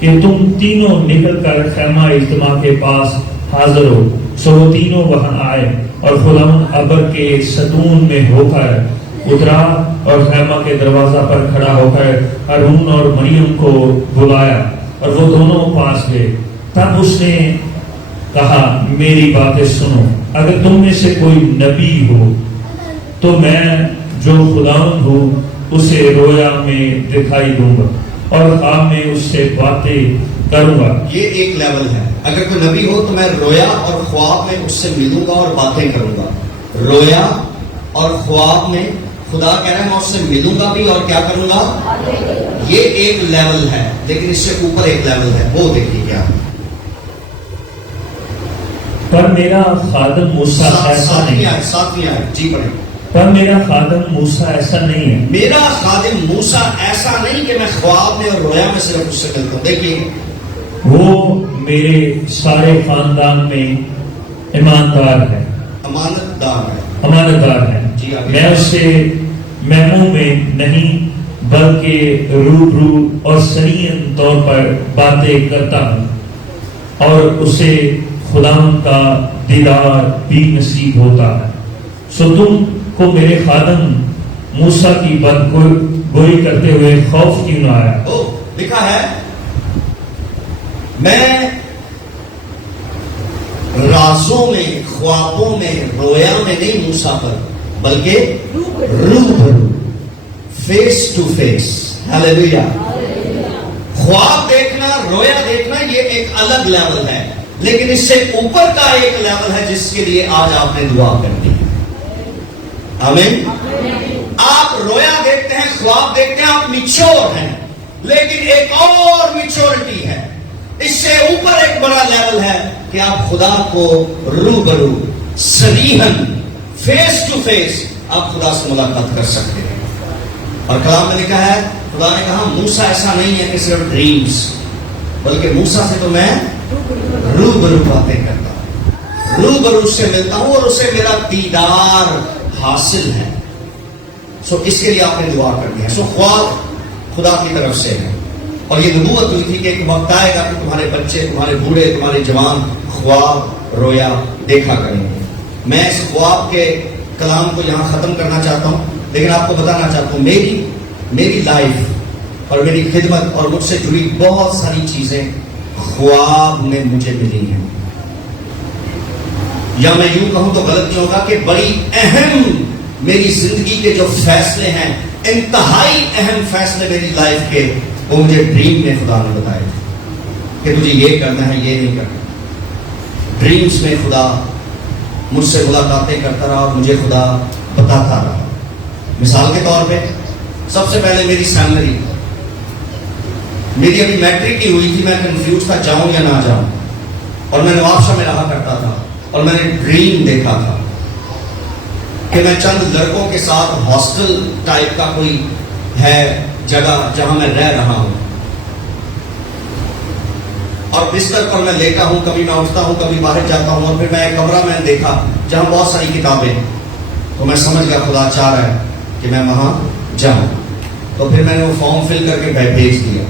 کہ تم تینوں نکل کر خیمہ اجتماع کے پاس حاضر ہو. سو وہ تینوں وہاں آئے اور خداوند ابر کے ستون میں ہو کر اترا اور خیمہ کے دروازہ پر کھڑا ہو کر ہارون اور مریم کو بلایا اور وہ دونوں پاس گئے. تب اس نے کہا میری باتیں سنو, اگر تم میں سے کوئی نبی ہو تو میں جو خداوند ہوں اسے رویا میں دکھائی دوں گا اور خواب میں اس سے باتیں کروں گا. یہ ایک لیول ہے. اگر کوئی نبی ہو تو میں رویا اور خواب میں اس سے ملوں گا اور باتیں کروں گا. رویا اور خواب میں خدا کہہ رہا ہے میں اس سے ملوں گا بھی اور کیا کروں گا. یہ ایک لیول ہے, لیکن اس سے اوپر ایک لیول ہے, وہ دیکھیے کیا. پر میرا خادم موسیٰ ایسا نہیں ہے. 7ویں آیت جی پڑھیں. پر میرا خادم موسیٰ ایسا نہیں ہے. میرا خادم موسیٰ ایسا نہیں کہ میں خواب میں اور رویا میں صرف اس سے ملتا ہوں. دیکھیے وہ میرے سارے خاندان میں ایماندار ہے, امانت دار ہے. امانت دار ہے. میں اس سے مہموں میں نہیں بلکہ روبرو اور سرین طور پر باتیں کرتا ہوں اور اسے خداوند کا دیدار بھی نصیب ہوتا ہے. سو تم کو میرے خادم موسیٰ کی بدگوئی کرتے ہوئے خوف کیوں نہ آیا؟ لکھا ہے میں رازوں میں، خوابوں میں، رویا میں نہیں موسیٰ پر، بلکہ روبرو، فیس ٹو فیس. ہاللیلویا. خواب دیکھنا، رویا دیکھنا یہ ایک الگ لیول ہے، لیکن اس سے اوپر کا ایک لیول ہے جس کے لیے آج آپ نے دعا کرنی ہے. آمین. آپ رویا دیکھتے ہیں، خواب دیکھتے ہیں، آپ میچور ہیں، لیکن ایک اور میچورٹی ہے، اس سے اوپر ایک بڑا لیول ہے کہ آپ خدا کو روبرو، صریحاً، فیس ٹو فیس آپ خدا سے ملاقات کر سکتے ہیں. اور کلام میں لکھا ہے، خدا نے کہا موسیٰ ایسا نہیں ہے کہ صرف ڈریمز، بلکہ موسیٰ سے تو میں روبرو باتیں کرتا ہوں، روبرو سے ملتا ہوں، اور اسے میرا دیدار حاصل ہے. سو اس کے لیے آپ نے دعا کرنی ہے. سو خواب خدا کی طرف سے ہے، اور یہ نبوت ہوئی تھی کہ ایک وقت آئے گا کہ تمہارے بچے، تمہارے بوڑھے، تمہارے جوان خواب رویا دیکھا کریں گے. میں اس خواب کے کلام کو یہاں ختم کرنا چاہتا ہوں، لیکن آپ کو بتانا چاہتا ہوں میری لائف اور میری خدمت اور مجھ سے جڑی بہت ساری چیزیں خواب میں مجھے ملی ہیں. یا میں یوں کہوں تو غلط نہیں ہوگا کہ بڑی اہم میری زندگی کے جو فیصلے ہیں، انتہائی اہم فیصلے میری لائف کے، وہ مجھے ڈریم میں خدا نے بتائے کہ تجھے یہ کرنا ہے، یہ نہیں کرنا. ڈریمز میں خدا مجھ سے ملاقاتیں کرتا رہا اور مجھے خدا بتاتا رہا. مثال کے طور پہ سب سے پہلے میری سیلری، میری ابھی میٹرک کی ہوئی تھی، میں کنفیوز تھا جاؤں یا نہ جاؤں، اور میں نوابشاہ میں رہا کرتا تھا، اور میں نے ڈریم دیکھا تھا کہ میں چند لڑکوں کے ساتھ ہاسٹل ٹائپ کا کوئی ہے جگہ جہاں میں رہ رہا ہوں، اور بستر پر میں لیٹا ہوں، کبھی میں اٹھتا ہوں، کبھی باہر جاتا ہوں، اور پھر میں ایک کمرہ میں دیکھا جہاں بہت ساری کتابیں. تو میں سمجھ گیا خدا چاہ رہا ہے کہ میں وہاں جاؤں. تو پھر میں نے وہ فارم فل کر کے بھیج دیا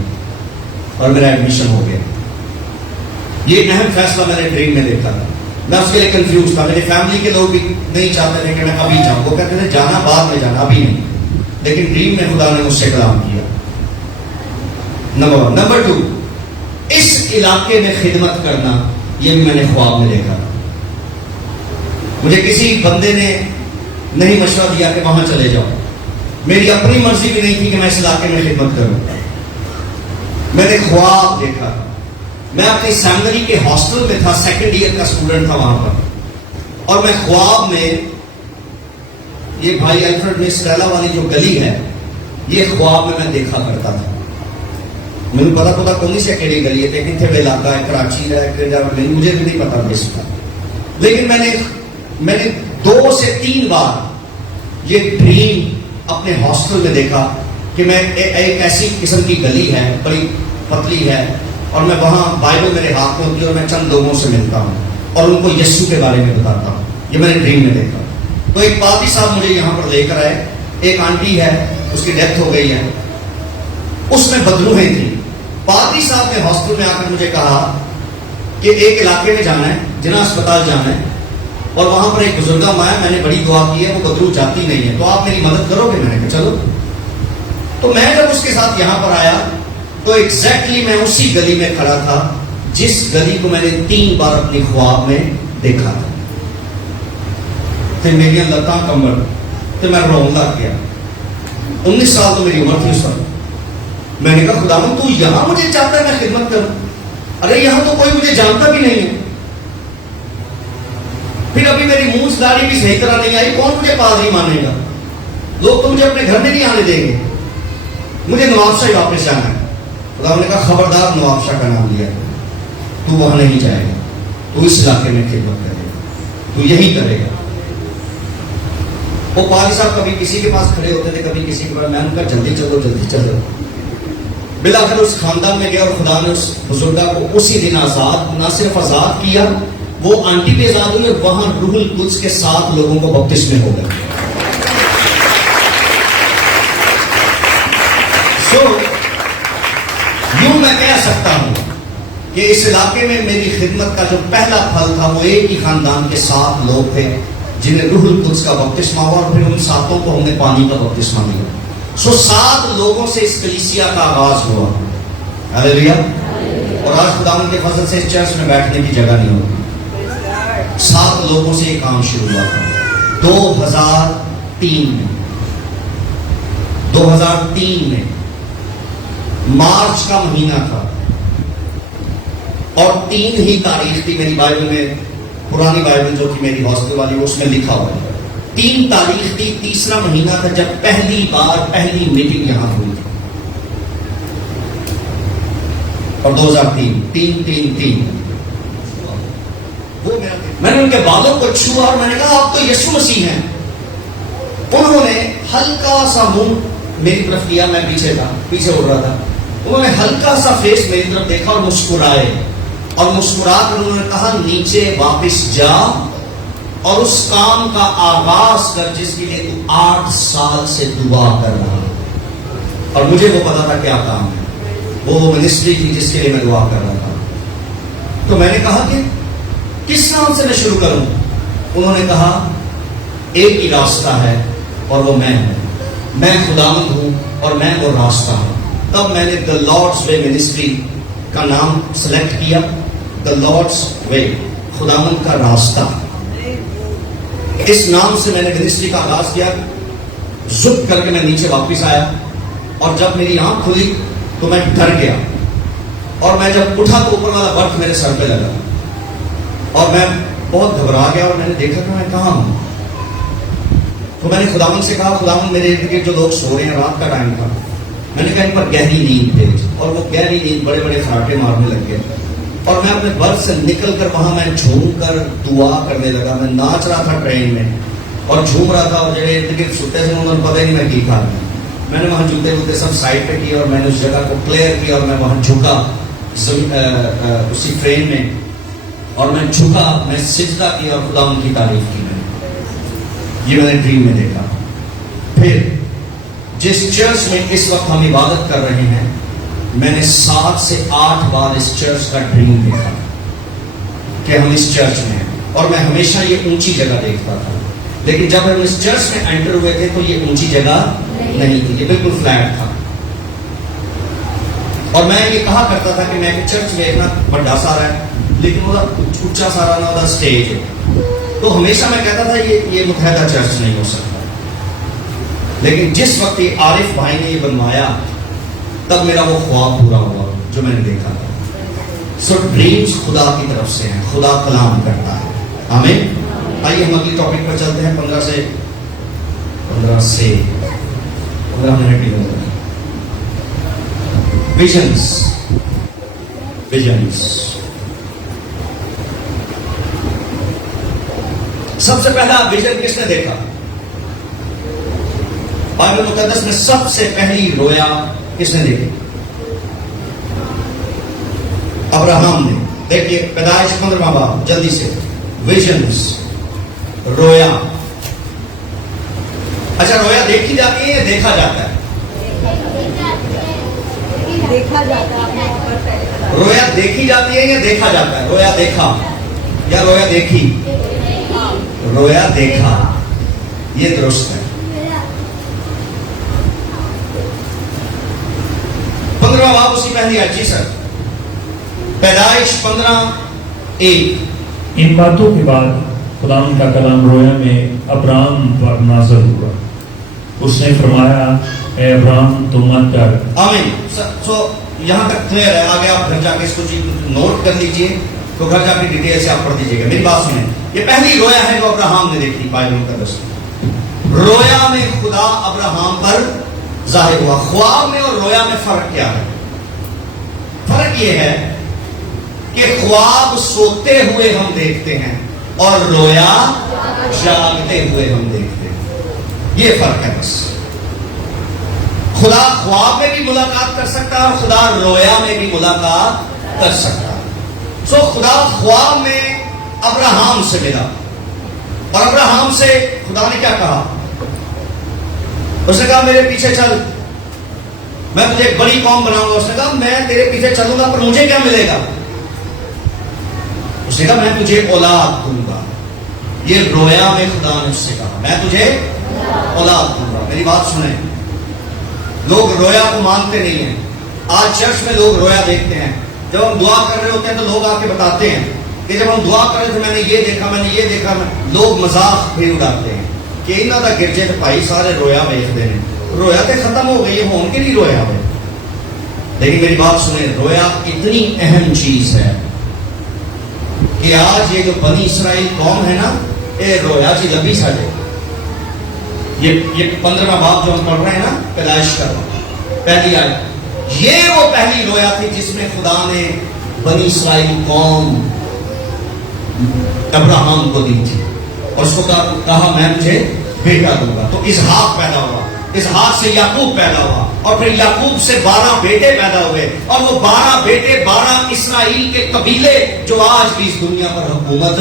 اور میرا ایڈمیشن ہو گیا. یہ اہم فیصلہ میں نے ڈریم میں دیکھا تھا. میں اس کے لیے کنفیوز تھا. میری فیملی کے لوگ بھی نہیں چاہتے تھے کہ میں ابھی جاؤں، وہ کہتے تھے جانا بعد میں جانا، ابھی نہیں. لیکن ڈریم میں خدا نے مجھ سے کلام کیا. نمبر 1. نمبر 2، اس علاقے میں خدمت کرنا، یہ بھی میں نے خواب میں دیکھا. مجھے کسی بندے نے نہیں مشورہ دیا کہ وہاں چلے جاؤ، میری اپنی مرضی بھی نہیں تھی کہ میں اس علاقے میں خدمت کروں. میں نے خواب دیکھا. میں اپنی سیمنری کے ہاسٹل میں تھا، سیکنڈ ایئر کا اسٹوڈنٹ تھا وہاں پر، اور میں خواب میں یہ بھائی الفریڈ میں اسٹیلا والی جو گلی ہے، یہ خواب میں دیکھا کرتا تھا. مجھے پتا کون سی اکیلی گلی ہے، لیکن تھے علاقہ ہے، کراچی ہے، مجھے بھی نہیں پتا اس کا. لیکن میں نے 2 سے 3 بار یہ ڈریم اپنے ہاسٹل میں دیکھا کہ میں ایک ایسی قسم کی گلی ہے، بڑی پتلی ہے، اور میں وہاں بائبل میرے ہاتھ میں ہوتی ہے، اور میں چند لوگوں سے ملتا ہوں اور ان کو یسوع کے بارے میں بتاتا ہوں. یہ میں نے ڈریم میں دیکھا. تو ایک پادری صاحب مجھے یہاں پر لے کر آئے. ایک آنٹی ہے، اس کی ڈیتھ ہو گئی ہے، اس میں بدروہیں تھیں. پادری صاحب نے ہاسپٹل میں آ کر مجھے کہا کہ ایک علاقے میں جانا ہے، جنا اسپتال جانا ہے، اور وہاں پر ایک بزرگا ماں ہے، میں نے بڑی دعا کی ہے، وہ بدرو جاتی نہیں ہے، تو آپ میری مدد کرو گے؟ میں نے کہا چلو. تو میں جب اس کے ساتھ یہاں پر آیا تو ایگزیکٹلی میں اسی گلی میں کھڑا تھا جس گلی کو میں نے 3 بار اپنی خواب میں دیکھا تھا. پھر میری لتاں کمر، پھر میں رونے لگ گیا. 19 سال تو میری عمر تھی اس وقت. میں نے کہا خدا تو یہاں مجھے چاہتا ہے میں خدمت کروں؟ ارے یہاں تو کوئی مجھے جانتا بھی نہیں ہے. پھر ابھی میری مونچھ داڑھی بھی صحیح طرح نہیں آئی، کون مجھے پادری مانے گا؟ لوگ تو مجھے اپنے گھر میں نہیں آنے دیں گے. مجھے نوابشاہ واپس جانا ہے. خدا نے کہا خبردار نوابشاہ کا نام لیا، تو وہاں نہیں جائے گا، تو اس علاقے میں خدمت کرے گا، تو یہی کرے گا. وہ پادری صاحب کبھی کسی کے پاس کھڑے ہوتے تھے، کبھی کسی کے پاس. میں نے کہا جلدی چلو جلدی چلو. بلاخر اس خاندان میں گیا اور خدا نے اس بزرگا کو اسی دن آزاد، نہ صرف آزاد کیا، وہ آنٹی بھی آزاد ہوئی، اور وہاں روح القدس کے 7 لوگوں کو بپتسمے ہو گئے. یوں میں کہہ سکتا ہوں کہ اس علاقے میں میری خدمت کا جو پہلا پھل تھا وہ ایک ہی خاندان کے 7 لوگ تھے جنہیں روح القدس کا بپتسمہ ہوا، اور پھر ان 7 کو ہم نے پانی کا بپتسمہ دیا. 7 لوگوں سے اس کلیسیا کا آغاز ہوا. ہاللیلویا. اور آج خداوند کے فضل سے اس چرچ میں بیٹھنے کی جگہ نہیں ہوتی. 7 لوگوں سے یہ کام شروع ہوا تھا 2003 میں. 2003 میں مارچ کا مہینہ تھا اور 3 ہی تاریخ تھی میری بائبل میں, پرانی بائبل جو تھی میری ہاسٹل والی, اس میں لکھا ہوا ہے 3 تاریخ تھی, تیسرا مہینہ تھا جب پہلی بار پہلی میٹنگ یہاں ہوئی تھی. اور 2003 وہ میں نے ان کے بالوں کو چھوا اور میں نے کہا آپ تو یسوع مسیح ہیں. انہوں نے ہلکا سا منہ میری طرف کیا, میں پیچھے اڑ رہا تھا. انہوں نے ہلکا سا فیس میری طرف دیکھا اور مسکرائے, اور مسکرا کر انہوں نے کہا نیچے واپس جا اور اس کام کا آغاز کر جس کے لیے تو 8 سال سے دعا کر رہا. اور مجھے وہ پتا تھا کیا کام ہے, وہ منسٹری تھی جس کے لیے میں دعا کر رہا تھا. تو میں نے کہا کہ کس نام سے میں شروع کروں؟ انہوں نے کہا ایک ہی راستہ ہے اور وہ میں ہوں, میں خداوند ہوں اور میں وہ راستہ ہوں. تب میں نے The Lord's Way منسٹری کا نام سلیکٹ کیا. The Lord's Way, خداوند کا راستہ. اس نام سے میں نے منسٹری کا آغاز کیا. زب کر کے میں نیچے واپس آیا اور جب میری آنکھ کھلی تو میں ڈر گیا, اور میں جب اٹھا تو اوپر والا برف میرے سر پہ لگا اور میں بہت گھبرا گیا, اور میں نے دیکھا کہ میں کہاں ہوں. تو میں نے خداوند سے کہا خداوند میرے ارد گرد جو لوگ سو رہے ہیں, رات کا ٹائم تھا, میں نے کہا ان پر گہری نیند بھیج. اور وہ گہری نیند بڑے بڑے خراٹے مارنے لگ گئے, اور میں اپنے برف سے نکل کر وہاں میں جھوم کر دعا کرنے لگا. میں ناچ رہا تھا ٹرین میں اور جھوم رہا تھا, اور جو ارد گرد سوتے تھے انہوں نے پتہ ہی نہیں میں کی تھا. میں نے وہاں جوتے ووتے سب سائڈ پہ کیے اور میں نے اس جگہ کو کلیئر کیا, اور میں وہاں جھکا اسی ٹرین میں, اور میں جھکا, میں سجدہ کیا اور خداوند کی تعریف کی. یہ میں نے ڈریم میں دیکھا. پھر جس چرچ میں اس وقت ہم عبادت کر رہے ہیں, میں نے 7 سے 8 بار اس چرچ کا ڈریم دیکھا کہ ہم اس چرچ میں ہیں, اور میں ہمیشہ یہ اونچی جگہ دیکھتا تھا. لیکن جب ہم اس چرچ میں انٹر ہوئے تھے تو یہ اونچی جگہ نہیں تھی, یہ بالکل فلیٹ تھا. اور میں یہ کہا کرتا تھا کہ میں چرچ دیکھنا بڑا سارا ہے لیکن وہ اونچا سارا نہ ہوتا اسٹیج ہے. تو ہمیشہ میں کہتا تھا یہ متحدہ چرچ نہیں ہو سکتا. لیکن جس وقت یہ عارف بھائی نے یہ بنوایا تب میرا وہ خواب پورا ہوا جو میں نے دیکھا تھا. سو ڈریمز خدا کی طرف سے ہیں, خدا کلام کرتا ہے. آمین. آئیے ہم اگلی ٹاپک پر چلتے ہیں. 15 منٹ ہی ہوتے ہیں. ویژنز. سب سے پہلا ویژن کس نے دیکھا؟ بائبل مقدس میں سب سے پہلی رویا کس نے دیکھی؟ ابراہم نے. دیکھیے پیدائش 15واں باب, جلدی سے. ویژنز, رویا. اچھا رویا دیکھی جاتی ہے یا دیکھا جاتا ہے؟ رویا دیکھی جاتی ہے یا دیکھا جاتا ہے؟ رویا دیکھا یا رویا دیکھی؟ رویا دیکھا, یہ درست ہے. 15واں باب اسی پہلی آیت. جی سر. پیدائش 15:1. ان باتوں کے بعد خداوند کا کلام رویا میں ابراہم پر نازل ہوا. اس نے فرمایا اے ابراہم تو مت ڈر. آمین. سو یہاں تک کلیئر ہے. آگے آپ گھر جا کے اس کو نوٹ کر لیجئے, تو گھر جا کے ڈیٹیل سے آپ پڑھ دیجیے گا. میری بات سنیں, یہ پہلی رویا ہے جو ابراہم نے دیکھی بائبل مقدس میں. رویا میں خدا ابراہم پر ظاہر ہوا. خواب میں اور رویا میں فرق کیا ہے؟ فرق یہ ہے کہ خواب سوتے ہوئے ہم دیکھتے ہیں اور رویا جاگتے ہوئے ہم دیکھتے ہیں. یہ فرق ہے بس. خدا خواب میں بھی ملاقات کر سکتا ہے اور خدا رویا میں بھی ملاقات کر سکتا ہے. سو خدا خواب میں ابراہم سے ملا, اور ابراہم سے خدا نے کیا کہا؟ اس نے کہا میرے پیچھے چل, میں تجھے ایک بڑی قوم بناؤں گا. اس نے کہا میں تیرے پیچھے چلوں گا پر مجھے کیا ملے گا؟ اس نے کہا میں تجھے اولاد دوں گا. یہ رویا میں خدا نے اس سے کہا میں تجھے اولاد دوں گا. میری بات سنیں, لوگ رویا کو مانتے نہیں ہیں. آج چرچ میں لوگ رویا دیکھتے ہیں جب ہم دعا کر رہے ہوتے ہیں تو لوگ آ کے بتاتے ہیں کہ جب ہم دعا کر رہے تھے میں نے یہ دیکھا، میں نے یہ دیکھا، لوگ مذاق بھی اڑاتے ہیں کہ انہوں کا گرجے کے بھائی سارے رویا ویکتے ہیں، رویا تو ختم ہو گئی ہے، ہون کے نہیں رویا ہوئے. لیکن میری بات سنیں، رویا اتنی اہم چیز ہے کہ آج یہ جو بنی اسرائیل قوم ہے نا، یہ رویا چی لبی ساڑے. یہ 15واں باب جو ہم پڑھ رہے ہیں نا پیدائش کا پہلی آیت، یہ وہ پہلی رویا تھی جس میں خدا نے بنی اسرائیل قوم ابراہم کو دی تھی اور اس کو کہا میں تجھے بیٹا دوں گا. تو اسحاق پیدا ہوا، اسحاق سے یعقوب پیدا ہوا اور پھر یعقوب سے 12 بیٹے پیدا ہوئے اور وہ 12 بیٹے 12 اسرائیل کے قبیلے جو آج بھی اس دنیا پر حکومت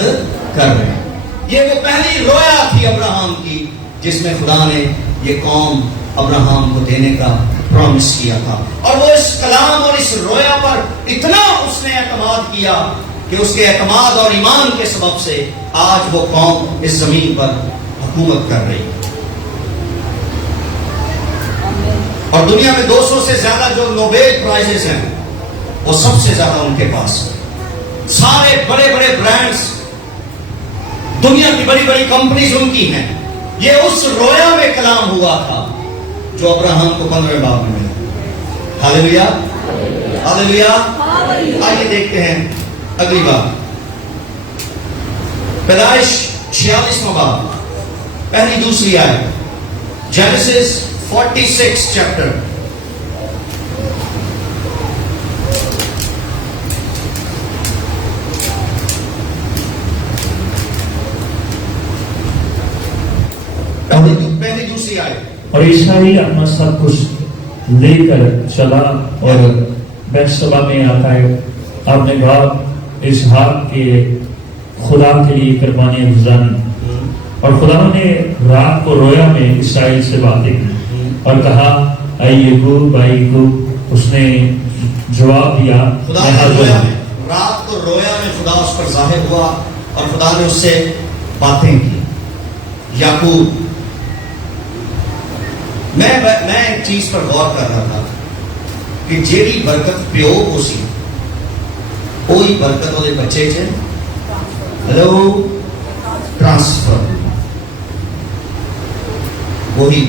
کر رہے ہیں. یہ وہ پہلی رویا تھی ابراہم کی جس میں خدا نے یہ قوم ابراہم کو دینے کا پرومس کیا تھا. اور وہ اس کلام اور اس رویا پر اتنا اس نے اعتماد کیا کہ اس کے اعتماد اور ایمان کے سبب سے آج وہ قوم اس زمین پر حکومت کر رہی ہے. اور دنیا میں 200 سے زیادہ جو نوبیل پرائزز ہیں وہ سب سے زیادہ ان کے پاس ہیں. سارے بڑے بڑے برانڈز، دنیا کی بڑی بڑی کمپنیز ان کی ہیں. یہ اس رویا میں کلام ہوا تھا جو ابراہم کو 15 باب میں ملا. ہاللیلویا، ہاللیلویا. آئیے دیکھتے ہیں اگلی بات، پیدائش 46واں باب پہلی دوسری آیت، جینیسس 46 چیپٹر. پہلی دوسری آیت. اور اسرائیل اپنا سب کچھ لے کر چلا اور بیرشبا میں آتا ہے، آپ نے باپ اسحاق کے خدا کے لیے قربانیاں گزاری. اور خدا نے رات کو رویا میں اسرائیل سے باتیں کی اور کہا اے یعقوب، اے یعقوب. اس نے جواب دیا، خدا نے رویا میں، رات کو رویا میں خدا اس پر ظاہر ہوا اور خدا نے اس سے باتیں کی. یعقوب، میں ایک چیز پر غور کر رہا تھا کہ جیڑی برکت پیو کو سی وہی برکت وہ بچے چ ہلو ٹرانسفر، وہی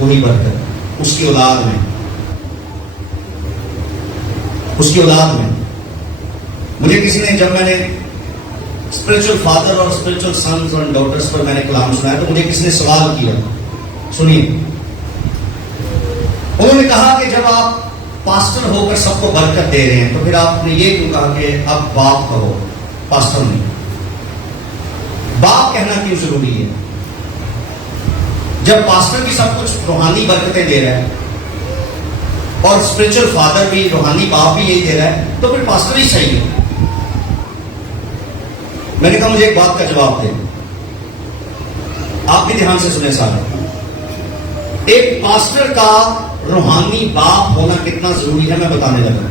برکت اس کی اولاد میں، مجھے کسی نے، جب میں نے اسپرچل فادر اور اسپرچل سنز اور ڈاٹرز پر میں نے کلام سنایا تو مجھے کسی نے سوال کیا، سنیے. انہوں نے کہا کہ جب آپ پاسٹر ہو کر سب کو برکت دے رہے ہیں تو پھر آپ نے یہ کیوں کہا کہ اب باپ کہو، پاسٹر نہیں؟ باپ کہنا کیوں ضروری ہے؟ جب پاسٹر بھی سب کچھ روحانی برکتیں دے رہا ہے اور اسپرچل فادر بھی، روحانی باپ بھی یہی دے رہا ہے تو پھر پاسٹر ہی صحیح ہے. میں نے کہا مجھے ایک بات کا جواب دے، آپ بھی دھیان سے سنیں سارے. ایک پاسٹر کا روحانی باپ ہونا کتنا ضروری ہے میں بتانے لگا.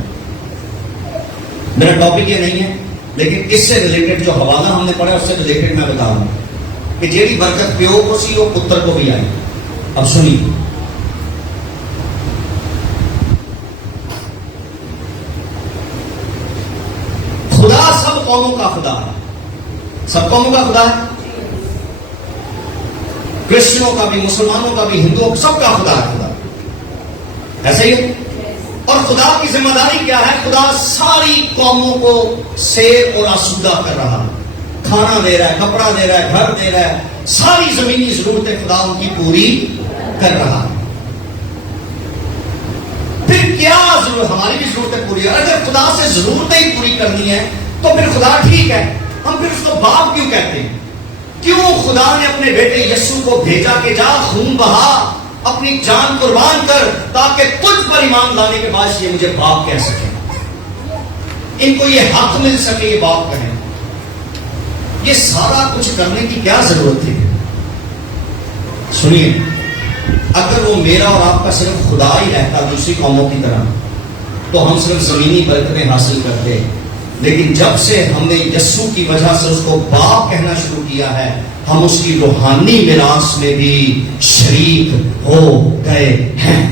میرا ٹاپک یہ نہیں ہے لیکن اس سے ریلیٹڈ جو حوالہ ہم نے پڑھا اس سے ریلیٹڈ میں بتا رہا ہوں کہ جیڑی برکت پیو کو سی وہ پتر کو بھی آئی. اب سنیے، خدا سب قوموں کا خدا ہے، سب قوموں کا خدا ہے، کرسچنوں کا بھی، مسلمانوں کا بھی، ہندوؤں کا، سب کا خدا ہے. خدا ایسا ہی ہے. اور خدا کی ذمہ داری کیا ہے؟ خدا ساری قوموں کو سیر اور آسودہ کر رہا ہے، کھانا دے رہا ہے، کپڑا دے رہا ہے، گھر دے رہا ہے، ساری زمینی ضرورتیں خدا ان کی پوری کر رہا ہے. پھر کیا ضرورت؟ ہماری بھی ضرورتیں پوری. اگر خدا سے ضرورتیں ہی پوری کرنی ہے تو پھر خدا ٹھیک ہے، ہم پھر اس کو باپ کیوں کہتے ہیں؟ کیوں خدا نے اپنے بیٹے یسوع کو بھیجا کہ جا خون بہا، اپنی جان قربان کر تاکہ تجھ پر ایمان لانے کے بعد یہ مجھے باپ کہہ سکے، ان کو یہ حق مل سکے یہ باپ کہیں. یہ سارا کچھ کرنے کی کیا ضرورت تھی؟ سنیے، اگر وہ میرا اور آپ کا صرف خدا ہی رہتا دوسری قوموں کی طرح تو ہم صرف زمینی برکتیں حاصل کرتے. لیکن جب سے ہم نے یسوع کی وجہ سے اس کو باپ کہنا شروع کیا ہے، ہم اس کی روحانی میراث میں بھی شریک ہو گئے ہیں.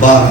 12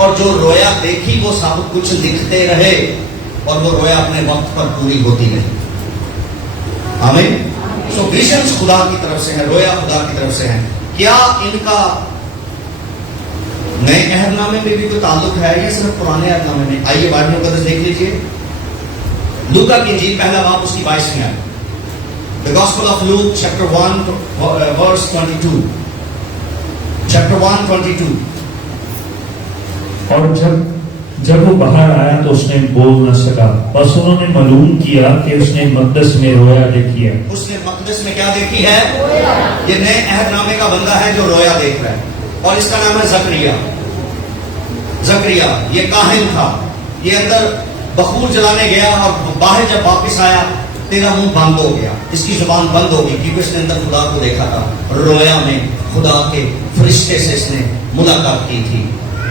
اور جو رویا دیکھی وہ سب کچھ لکھتے رہے اور وہ رویا اپنے وقت پر پوری ہوتی رہی. آمین. سو ویژنز خدا کی طرف سے ہیں, رویا خدا کی طرف سے ہیں. کیا ان کا نئے عہد نامے میں بھی کوئی تعلق ہے یا صرف پرانے عہد نامے میں؟ آئیے بائبل مقدس دیکھ لیجیے. لوکا کی انجیل پہلا باب اس کی 22 میں ہے. The Gospel of Luke chapter 1 verse 22. Chapter 1:22. اور جب وہ باہر آیا تو اس نے بول نہ سکا, بس انہوں نے معلوم کیا کہ اس نے مقدس میں رویا دیکھی ہے. اس نے مقدس میں کیا دیکھی ہے؟ یہ نئے عہد نامے کا بندہ ہے جو رویا دیکھ رہا ہے, اور اس کا نام ہے زکریا. زکریا یہ کاہن تھا, یہ اندر بخور جلانے گیا اور باہر جب واپس آیا تیرا منہ بند ہو گیا, اس کی زبان بند ہو گئی کیونکہ اس نے اندر خدا کو دیکھا تھا. رویا میں خدا کے فرشتے سے اس نے ملاقات کی تھی.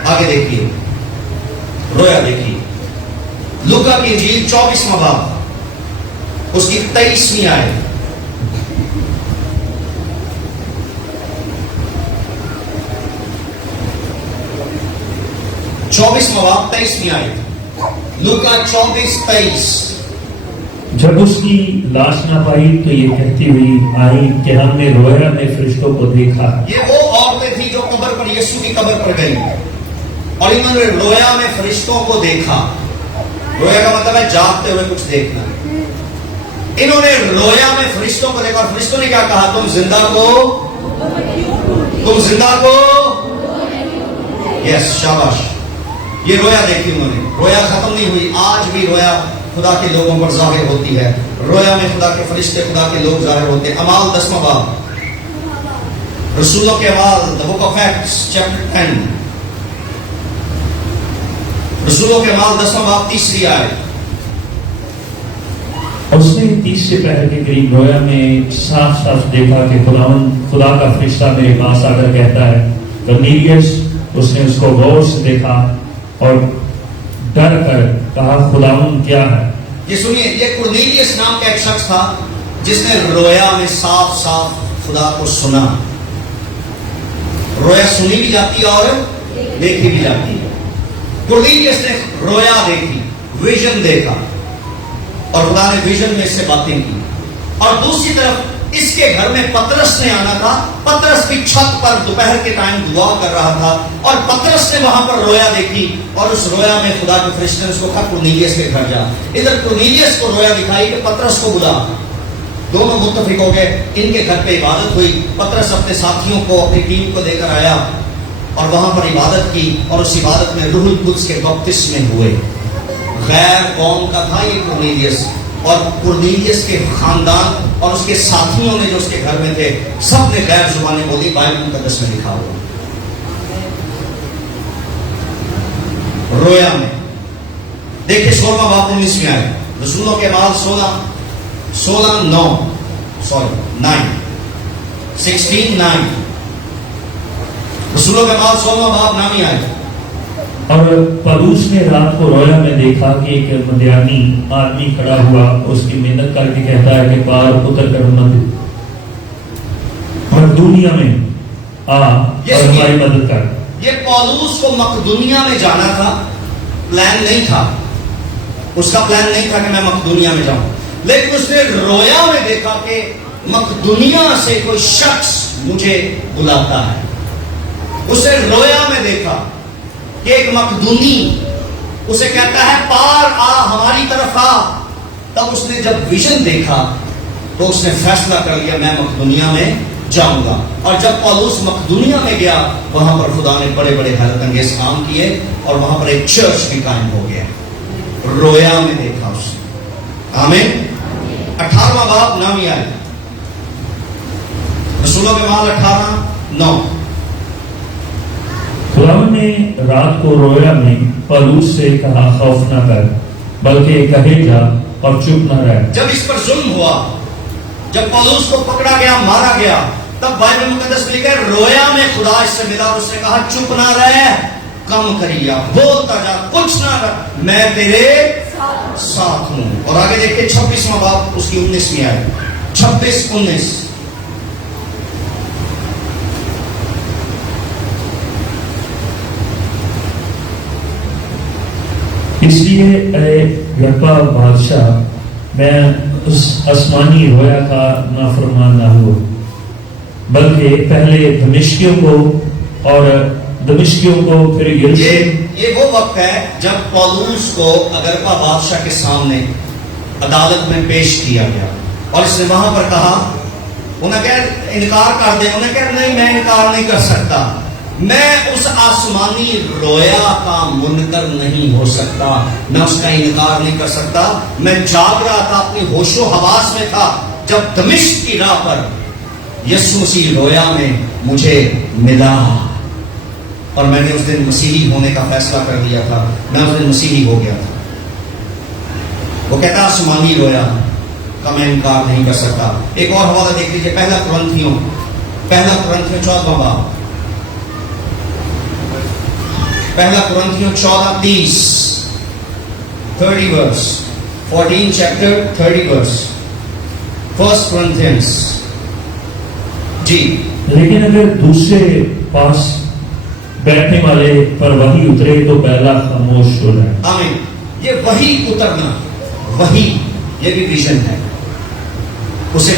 آگے دیکھیے, رویا دیکھیے. لوکا کی انجیل 24واں باب اس کی 23ویں آیت. لوکا 24:23. جب اس کی لاش نہ پائی تو یہ کہتی ہوئی آئی کہ ہم نے رویا میں فرشتوں کو دیکھا. یہ وہ عورتیں تھیں جو قبر پر, یسوع کی قبر پر گئی اور انہوں نے رویا میں فرشتوں کو دیکھا. رویا کا مطلب ہے جاگتے ہوئے کچھ دیکھنا. انہوں نے رویا میں فرشتوں کو دیکھا اور فرشتوں نے کیا کہا؟ تم زندہ کو یس, شاباش. یہ رویا دیکھی انہوں نے. رویا ختم نہیں ہوئی, آج بھی رویا خدا کے لوگوں پر ظاہر ہوتی ہے. رویا میں خدا کے فرشتے, خدا کے لوگ ظاہر ہوتے ہیں. اعمال 10واں باب, رسولوں کے اعمال, the book of Acts chapter 10. رسولوں کے اعمال 10واں باب 3 آیت. اس نے 30 سے پہر کے قریب رویا میں صاف صاف دیکھا کہ خدا کا فرشتہ میرے پاس آ کر کہتا ہے کرنیلیس. اس نے اس کو غور سے دیکھا اور ڈر کر کہا خداوند کیا ہے؟ یہ سنیے, یہ کرنیلیس نام کا ایک شخص تھا جس نے رویا میں صاف صاف خدا کو سنا. رویا سنی بھی جاتی ہے اور دیکھی بھی جاتی ہے. کرنیلیس نے رویا دیکھی, ویژن دیکھا, اور خدا نے ویژن میں اس سے باتیں کی. اور دوسری طرف اس کے گھر میں پترس نے آنا تھا. پترس بھی چھت پر دوپہر کے ٹائم دعا کر رہا تھا اور پترس نے وہاں پر رویا دیکھی اور اس رویا میں خدا کے فرشتے نے اس کو کہا کرنیلیس کے گھر جا. ادھر کرنیلیس کو رویا دکھائی کہ پترس کو بلا. دونوں متفق ہو گئے, ان کے گھر پہ عبادت ہوئی. پترس اپنے ساتھیوں کو, اپنی ٹیم کو دے کر آیا اور وہاں پر عبادت کی, اور اس عبادت میں روح القدس کے بپتسمے ہوئے. غیر قوم کا تھا یہ کرنیلیس, اور کرنیلیس کے خاندان اور اس کے ساتھیوں نے جو اس کے گھر میں تھے سب نے غیر زبانیں بولی. بائبل مقدس میں لکھا ہوا. رویا میں دیکھیں 16واں باب 19 میں آئے. رسولوں کے بعد 16:9 رسولوں کے بعد 16واں باب نامی آئے. اور پلوس نے رات کو رویا میں دیکھا کہ ایک مدیانی آدمی کھڑا ہوا, اس کی محنت کر کے کہتا ہے کہ پار اتر کر مقدونیہ میں آ اور ہماری مدد کر. یہ پولوس کو مقدونیہ میں جانا تھا, پلان نہیں تھا. اس کا پلان نہیں تھا کہ میں مقدونیہ میں جاؤں, لیکن اس نے رویا میں دیکھا کہ مقدونیہ سے کوئی شخص مجھے بلاتا ہے. اس نے رویا میں دیکھا کہ ایک مقدونی اسے کہتا ہے پار آ, ہماری طرف آ. تب اس نے جب ویژن دیکھا تو اس نے فیصلہ کر لیا میں مقدونیہ میں جاؤں گا. اور جب پولوس مقدونیہ میں گیا وہاں پر خدا نے بڑے بڑے حیرت انگیز کام کیے اور وہاں پر ایک چرچ بھی قائم ہو گیا. رویا میں دیکھا اس نے. آمین. 18واں باب نامی آئے. رسولوں کے مال 18:9. خداوند نے رات کو رویا میں پلوس سے کہا خوف نہ کر بلکہ کہے جا اور چپ نہ رہ. جب اس پر ظلم ہوا, جب پولوس کو پکڑا گیا, مارا گیا, تب بائبل مقدس میں لکھا ہے رویا میں خدا اس سے ملا اور اس نے کہا چپ نہ رہ, کم کریا, بولتا جا, کچھ نہ رہ, میں تیرے ساتھ ہوں. اور آگے دیکھیں 26واں باب اس کی 19ویں آئے. 26:19. اس لیے اے یکا بادشاہ میں اس آسمانی رویا کا نافرمان نہ ہو، بلکہ پہلے دمشقیوں کو اور دمشقیوں کو پھر یروشلم۔ یہ وہ وقت ہے جب پولوس کو اگرپا بادشاہ کے سامنے عدالت میں پیش کیا گیا، اور اس نے وہاں پر کہا، انہیں کہہ انکار کر دیں، انہیں کہہ نہیں میں انکار نہیں کر سکتا، میں اس آسمانی رویا کا منکر نہیں ہو سکتا، میں اس کا انکار نہیں کر سکتا۔ میں جاگ رہا تھا، اپنی ہوش و حواس میں تھا، جب دمشق کی راہ پر یسوع مسیح رویا میں مجھے ملا، اور میں نے اس دن مسیحی ہونے کا فیصلہ کر دیا تھا، میں اس دن مسیحی ہو گیا تھا۔ وہ کہتا آسمانی رویا کا میں انکار نہیں کر سکتا۔ ایک اور حوالہ دیکھ لیجیے، پہلا قرنتھیوں 14واں باب، پہلا قرنتھیوں 14:30 30 verse 14 chapter 30 verse First Corinthians۔ جی لیکن اگر دوسرے پاس بیٹھنے والے پر وحی اترے تو پہلا خاموش ہو جائے۔ آمین۔ یہ وحی اترنا، وحی یہ بھی ویژن ہے، اسے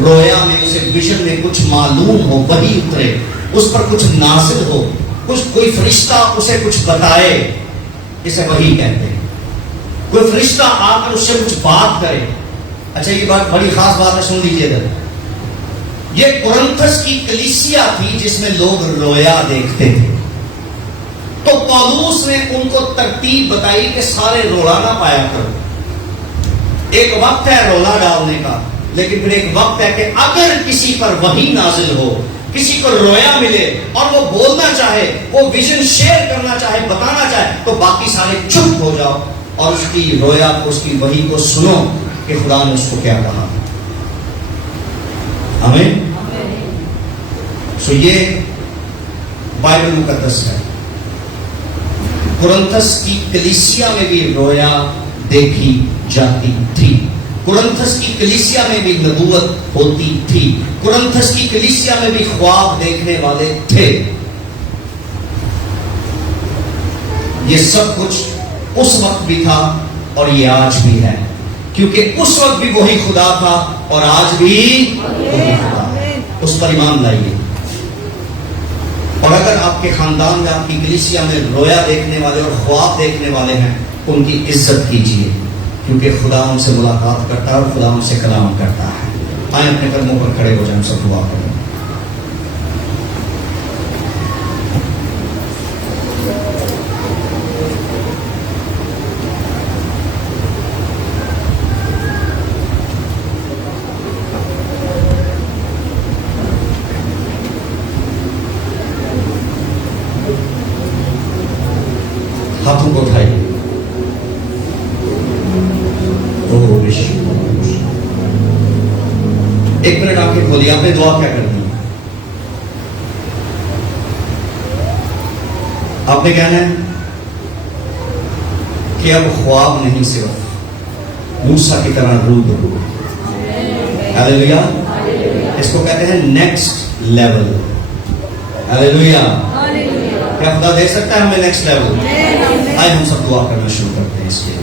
رویا میں، اسے ویژن میں کچھ معلوم ہو، وحی اترے، اس پر کچھ نازل ہو، کچھ کوئی فرشتہ اسے کچھ بتائے، اسے وحی کہتے ہیں۔ کوئی فرشتہ آ کر اس سے کچھ بات کرے۔ اچھا یہ بات بڑی خاص بات ہے، سن لیجیے گا۔ یہ کورنتھس کی کلیسیا تھی جس میں لوگ رویا دیکھتے تھے، تو پولوس نے ان کو ترتیب بتائی کہ سارے رولا نہ پایا کرو۔ ایک وقت ہے رولا ڈالنے کا، لیکن پھر ایک وقت ہے کہ اگر کسی پر وحی نازل ہو، کسی کو رویا ملے اور وہ بولنا چاہے، وہ ویژن شیئر کرنا چاہے، بتانا چاہے، تو باقی سارے چپ ہو جاؤ اور اس کی رویا کو، اس کی وحی کو سنو کہ خدا نے اس کو کیا کہا۔ آمین۔ سو یہ بائبل مقدس ہے۔ کورنتھس کی کلیسیا میں بھی رویا دیکھی جاتی تھی، کورنتھس کی کلیسیا میں بھی نبوت ہوتی تھی، کورنتھس کی کلیسیا میں بھی خواب دیکھنے والے تھے۔ یہ سب کچھ اس وقت بھی تھا اور یہ آج بھی ہے، کیونکہ اس وقت بھی وہی خدا تھا اور آج بھی وہی خدا ہے۔ اس پر ایمان لائیے۔ اور اگر آپ کے خاندان میں، آپ کی کلیسیا میں رویا دیکھنے والے اور خواب دیکھنے والے ہیں، ان کی عزت کیجیے، کیونکہ خدا ان سے ملاقات کرتا ہے اور خدا ان سے کلام کرتا ہے۔ آئیں اپنے قدموں پر کھڑے ہو جائیں، سب دعا کریں۔ ہاتھوں کو اٹھائیے۔ ایک منٹ آپ کے کھولیے، آپ نے دعا کیا کرنی ہے؟ آپ نے کہنا ہے کہ اب خواب نہیں، صرف موسیٰ کی طرح روبرو۔ ہاللیلویا۔ اس کو کہتے ہیں نیکسٹ لیول۔ ہاللیلویا۔ کیا خدا دے سکتا ہے ہمیں نیکسٹ لیول؟ آئے ہم سب دعا کرنا شروع کرتے ہیں اس کے لیے۔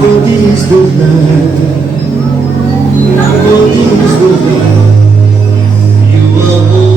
What is the land? What is the land? You are born.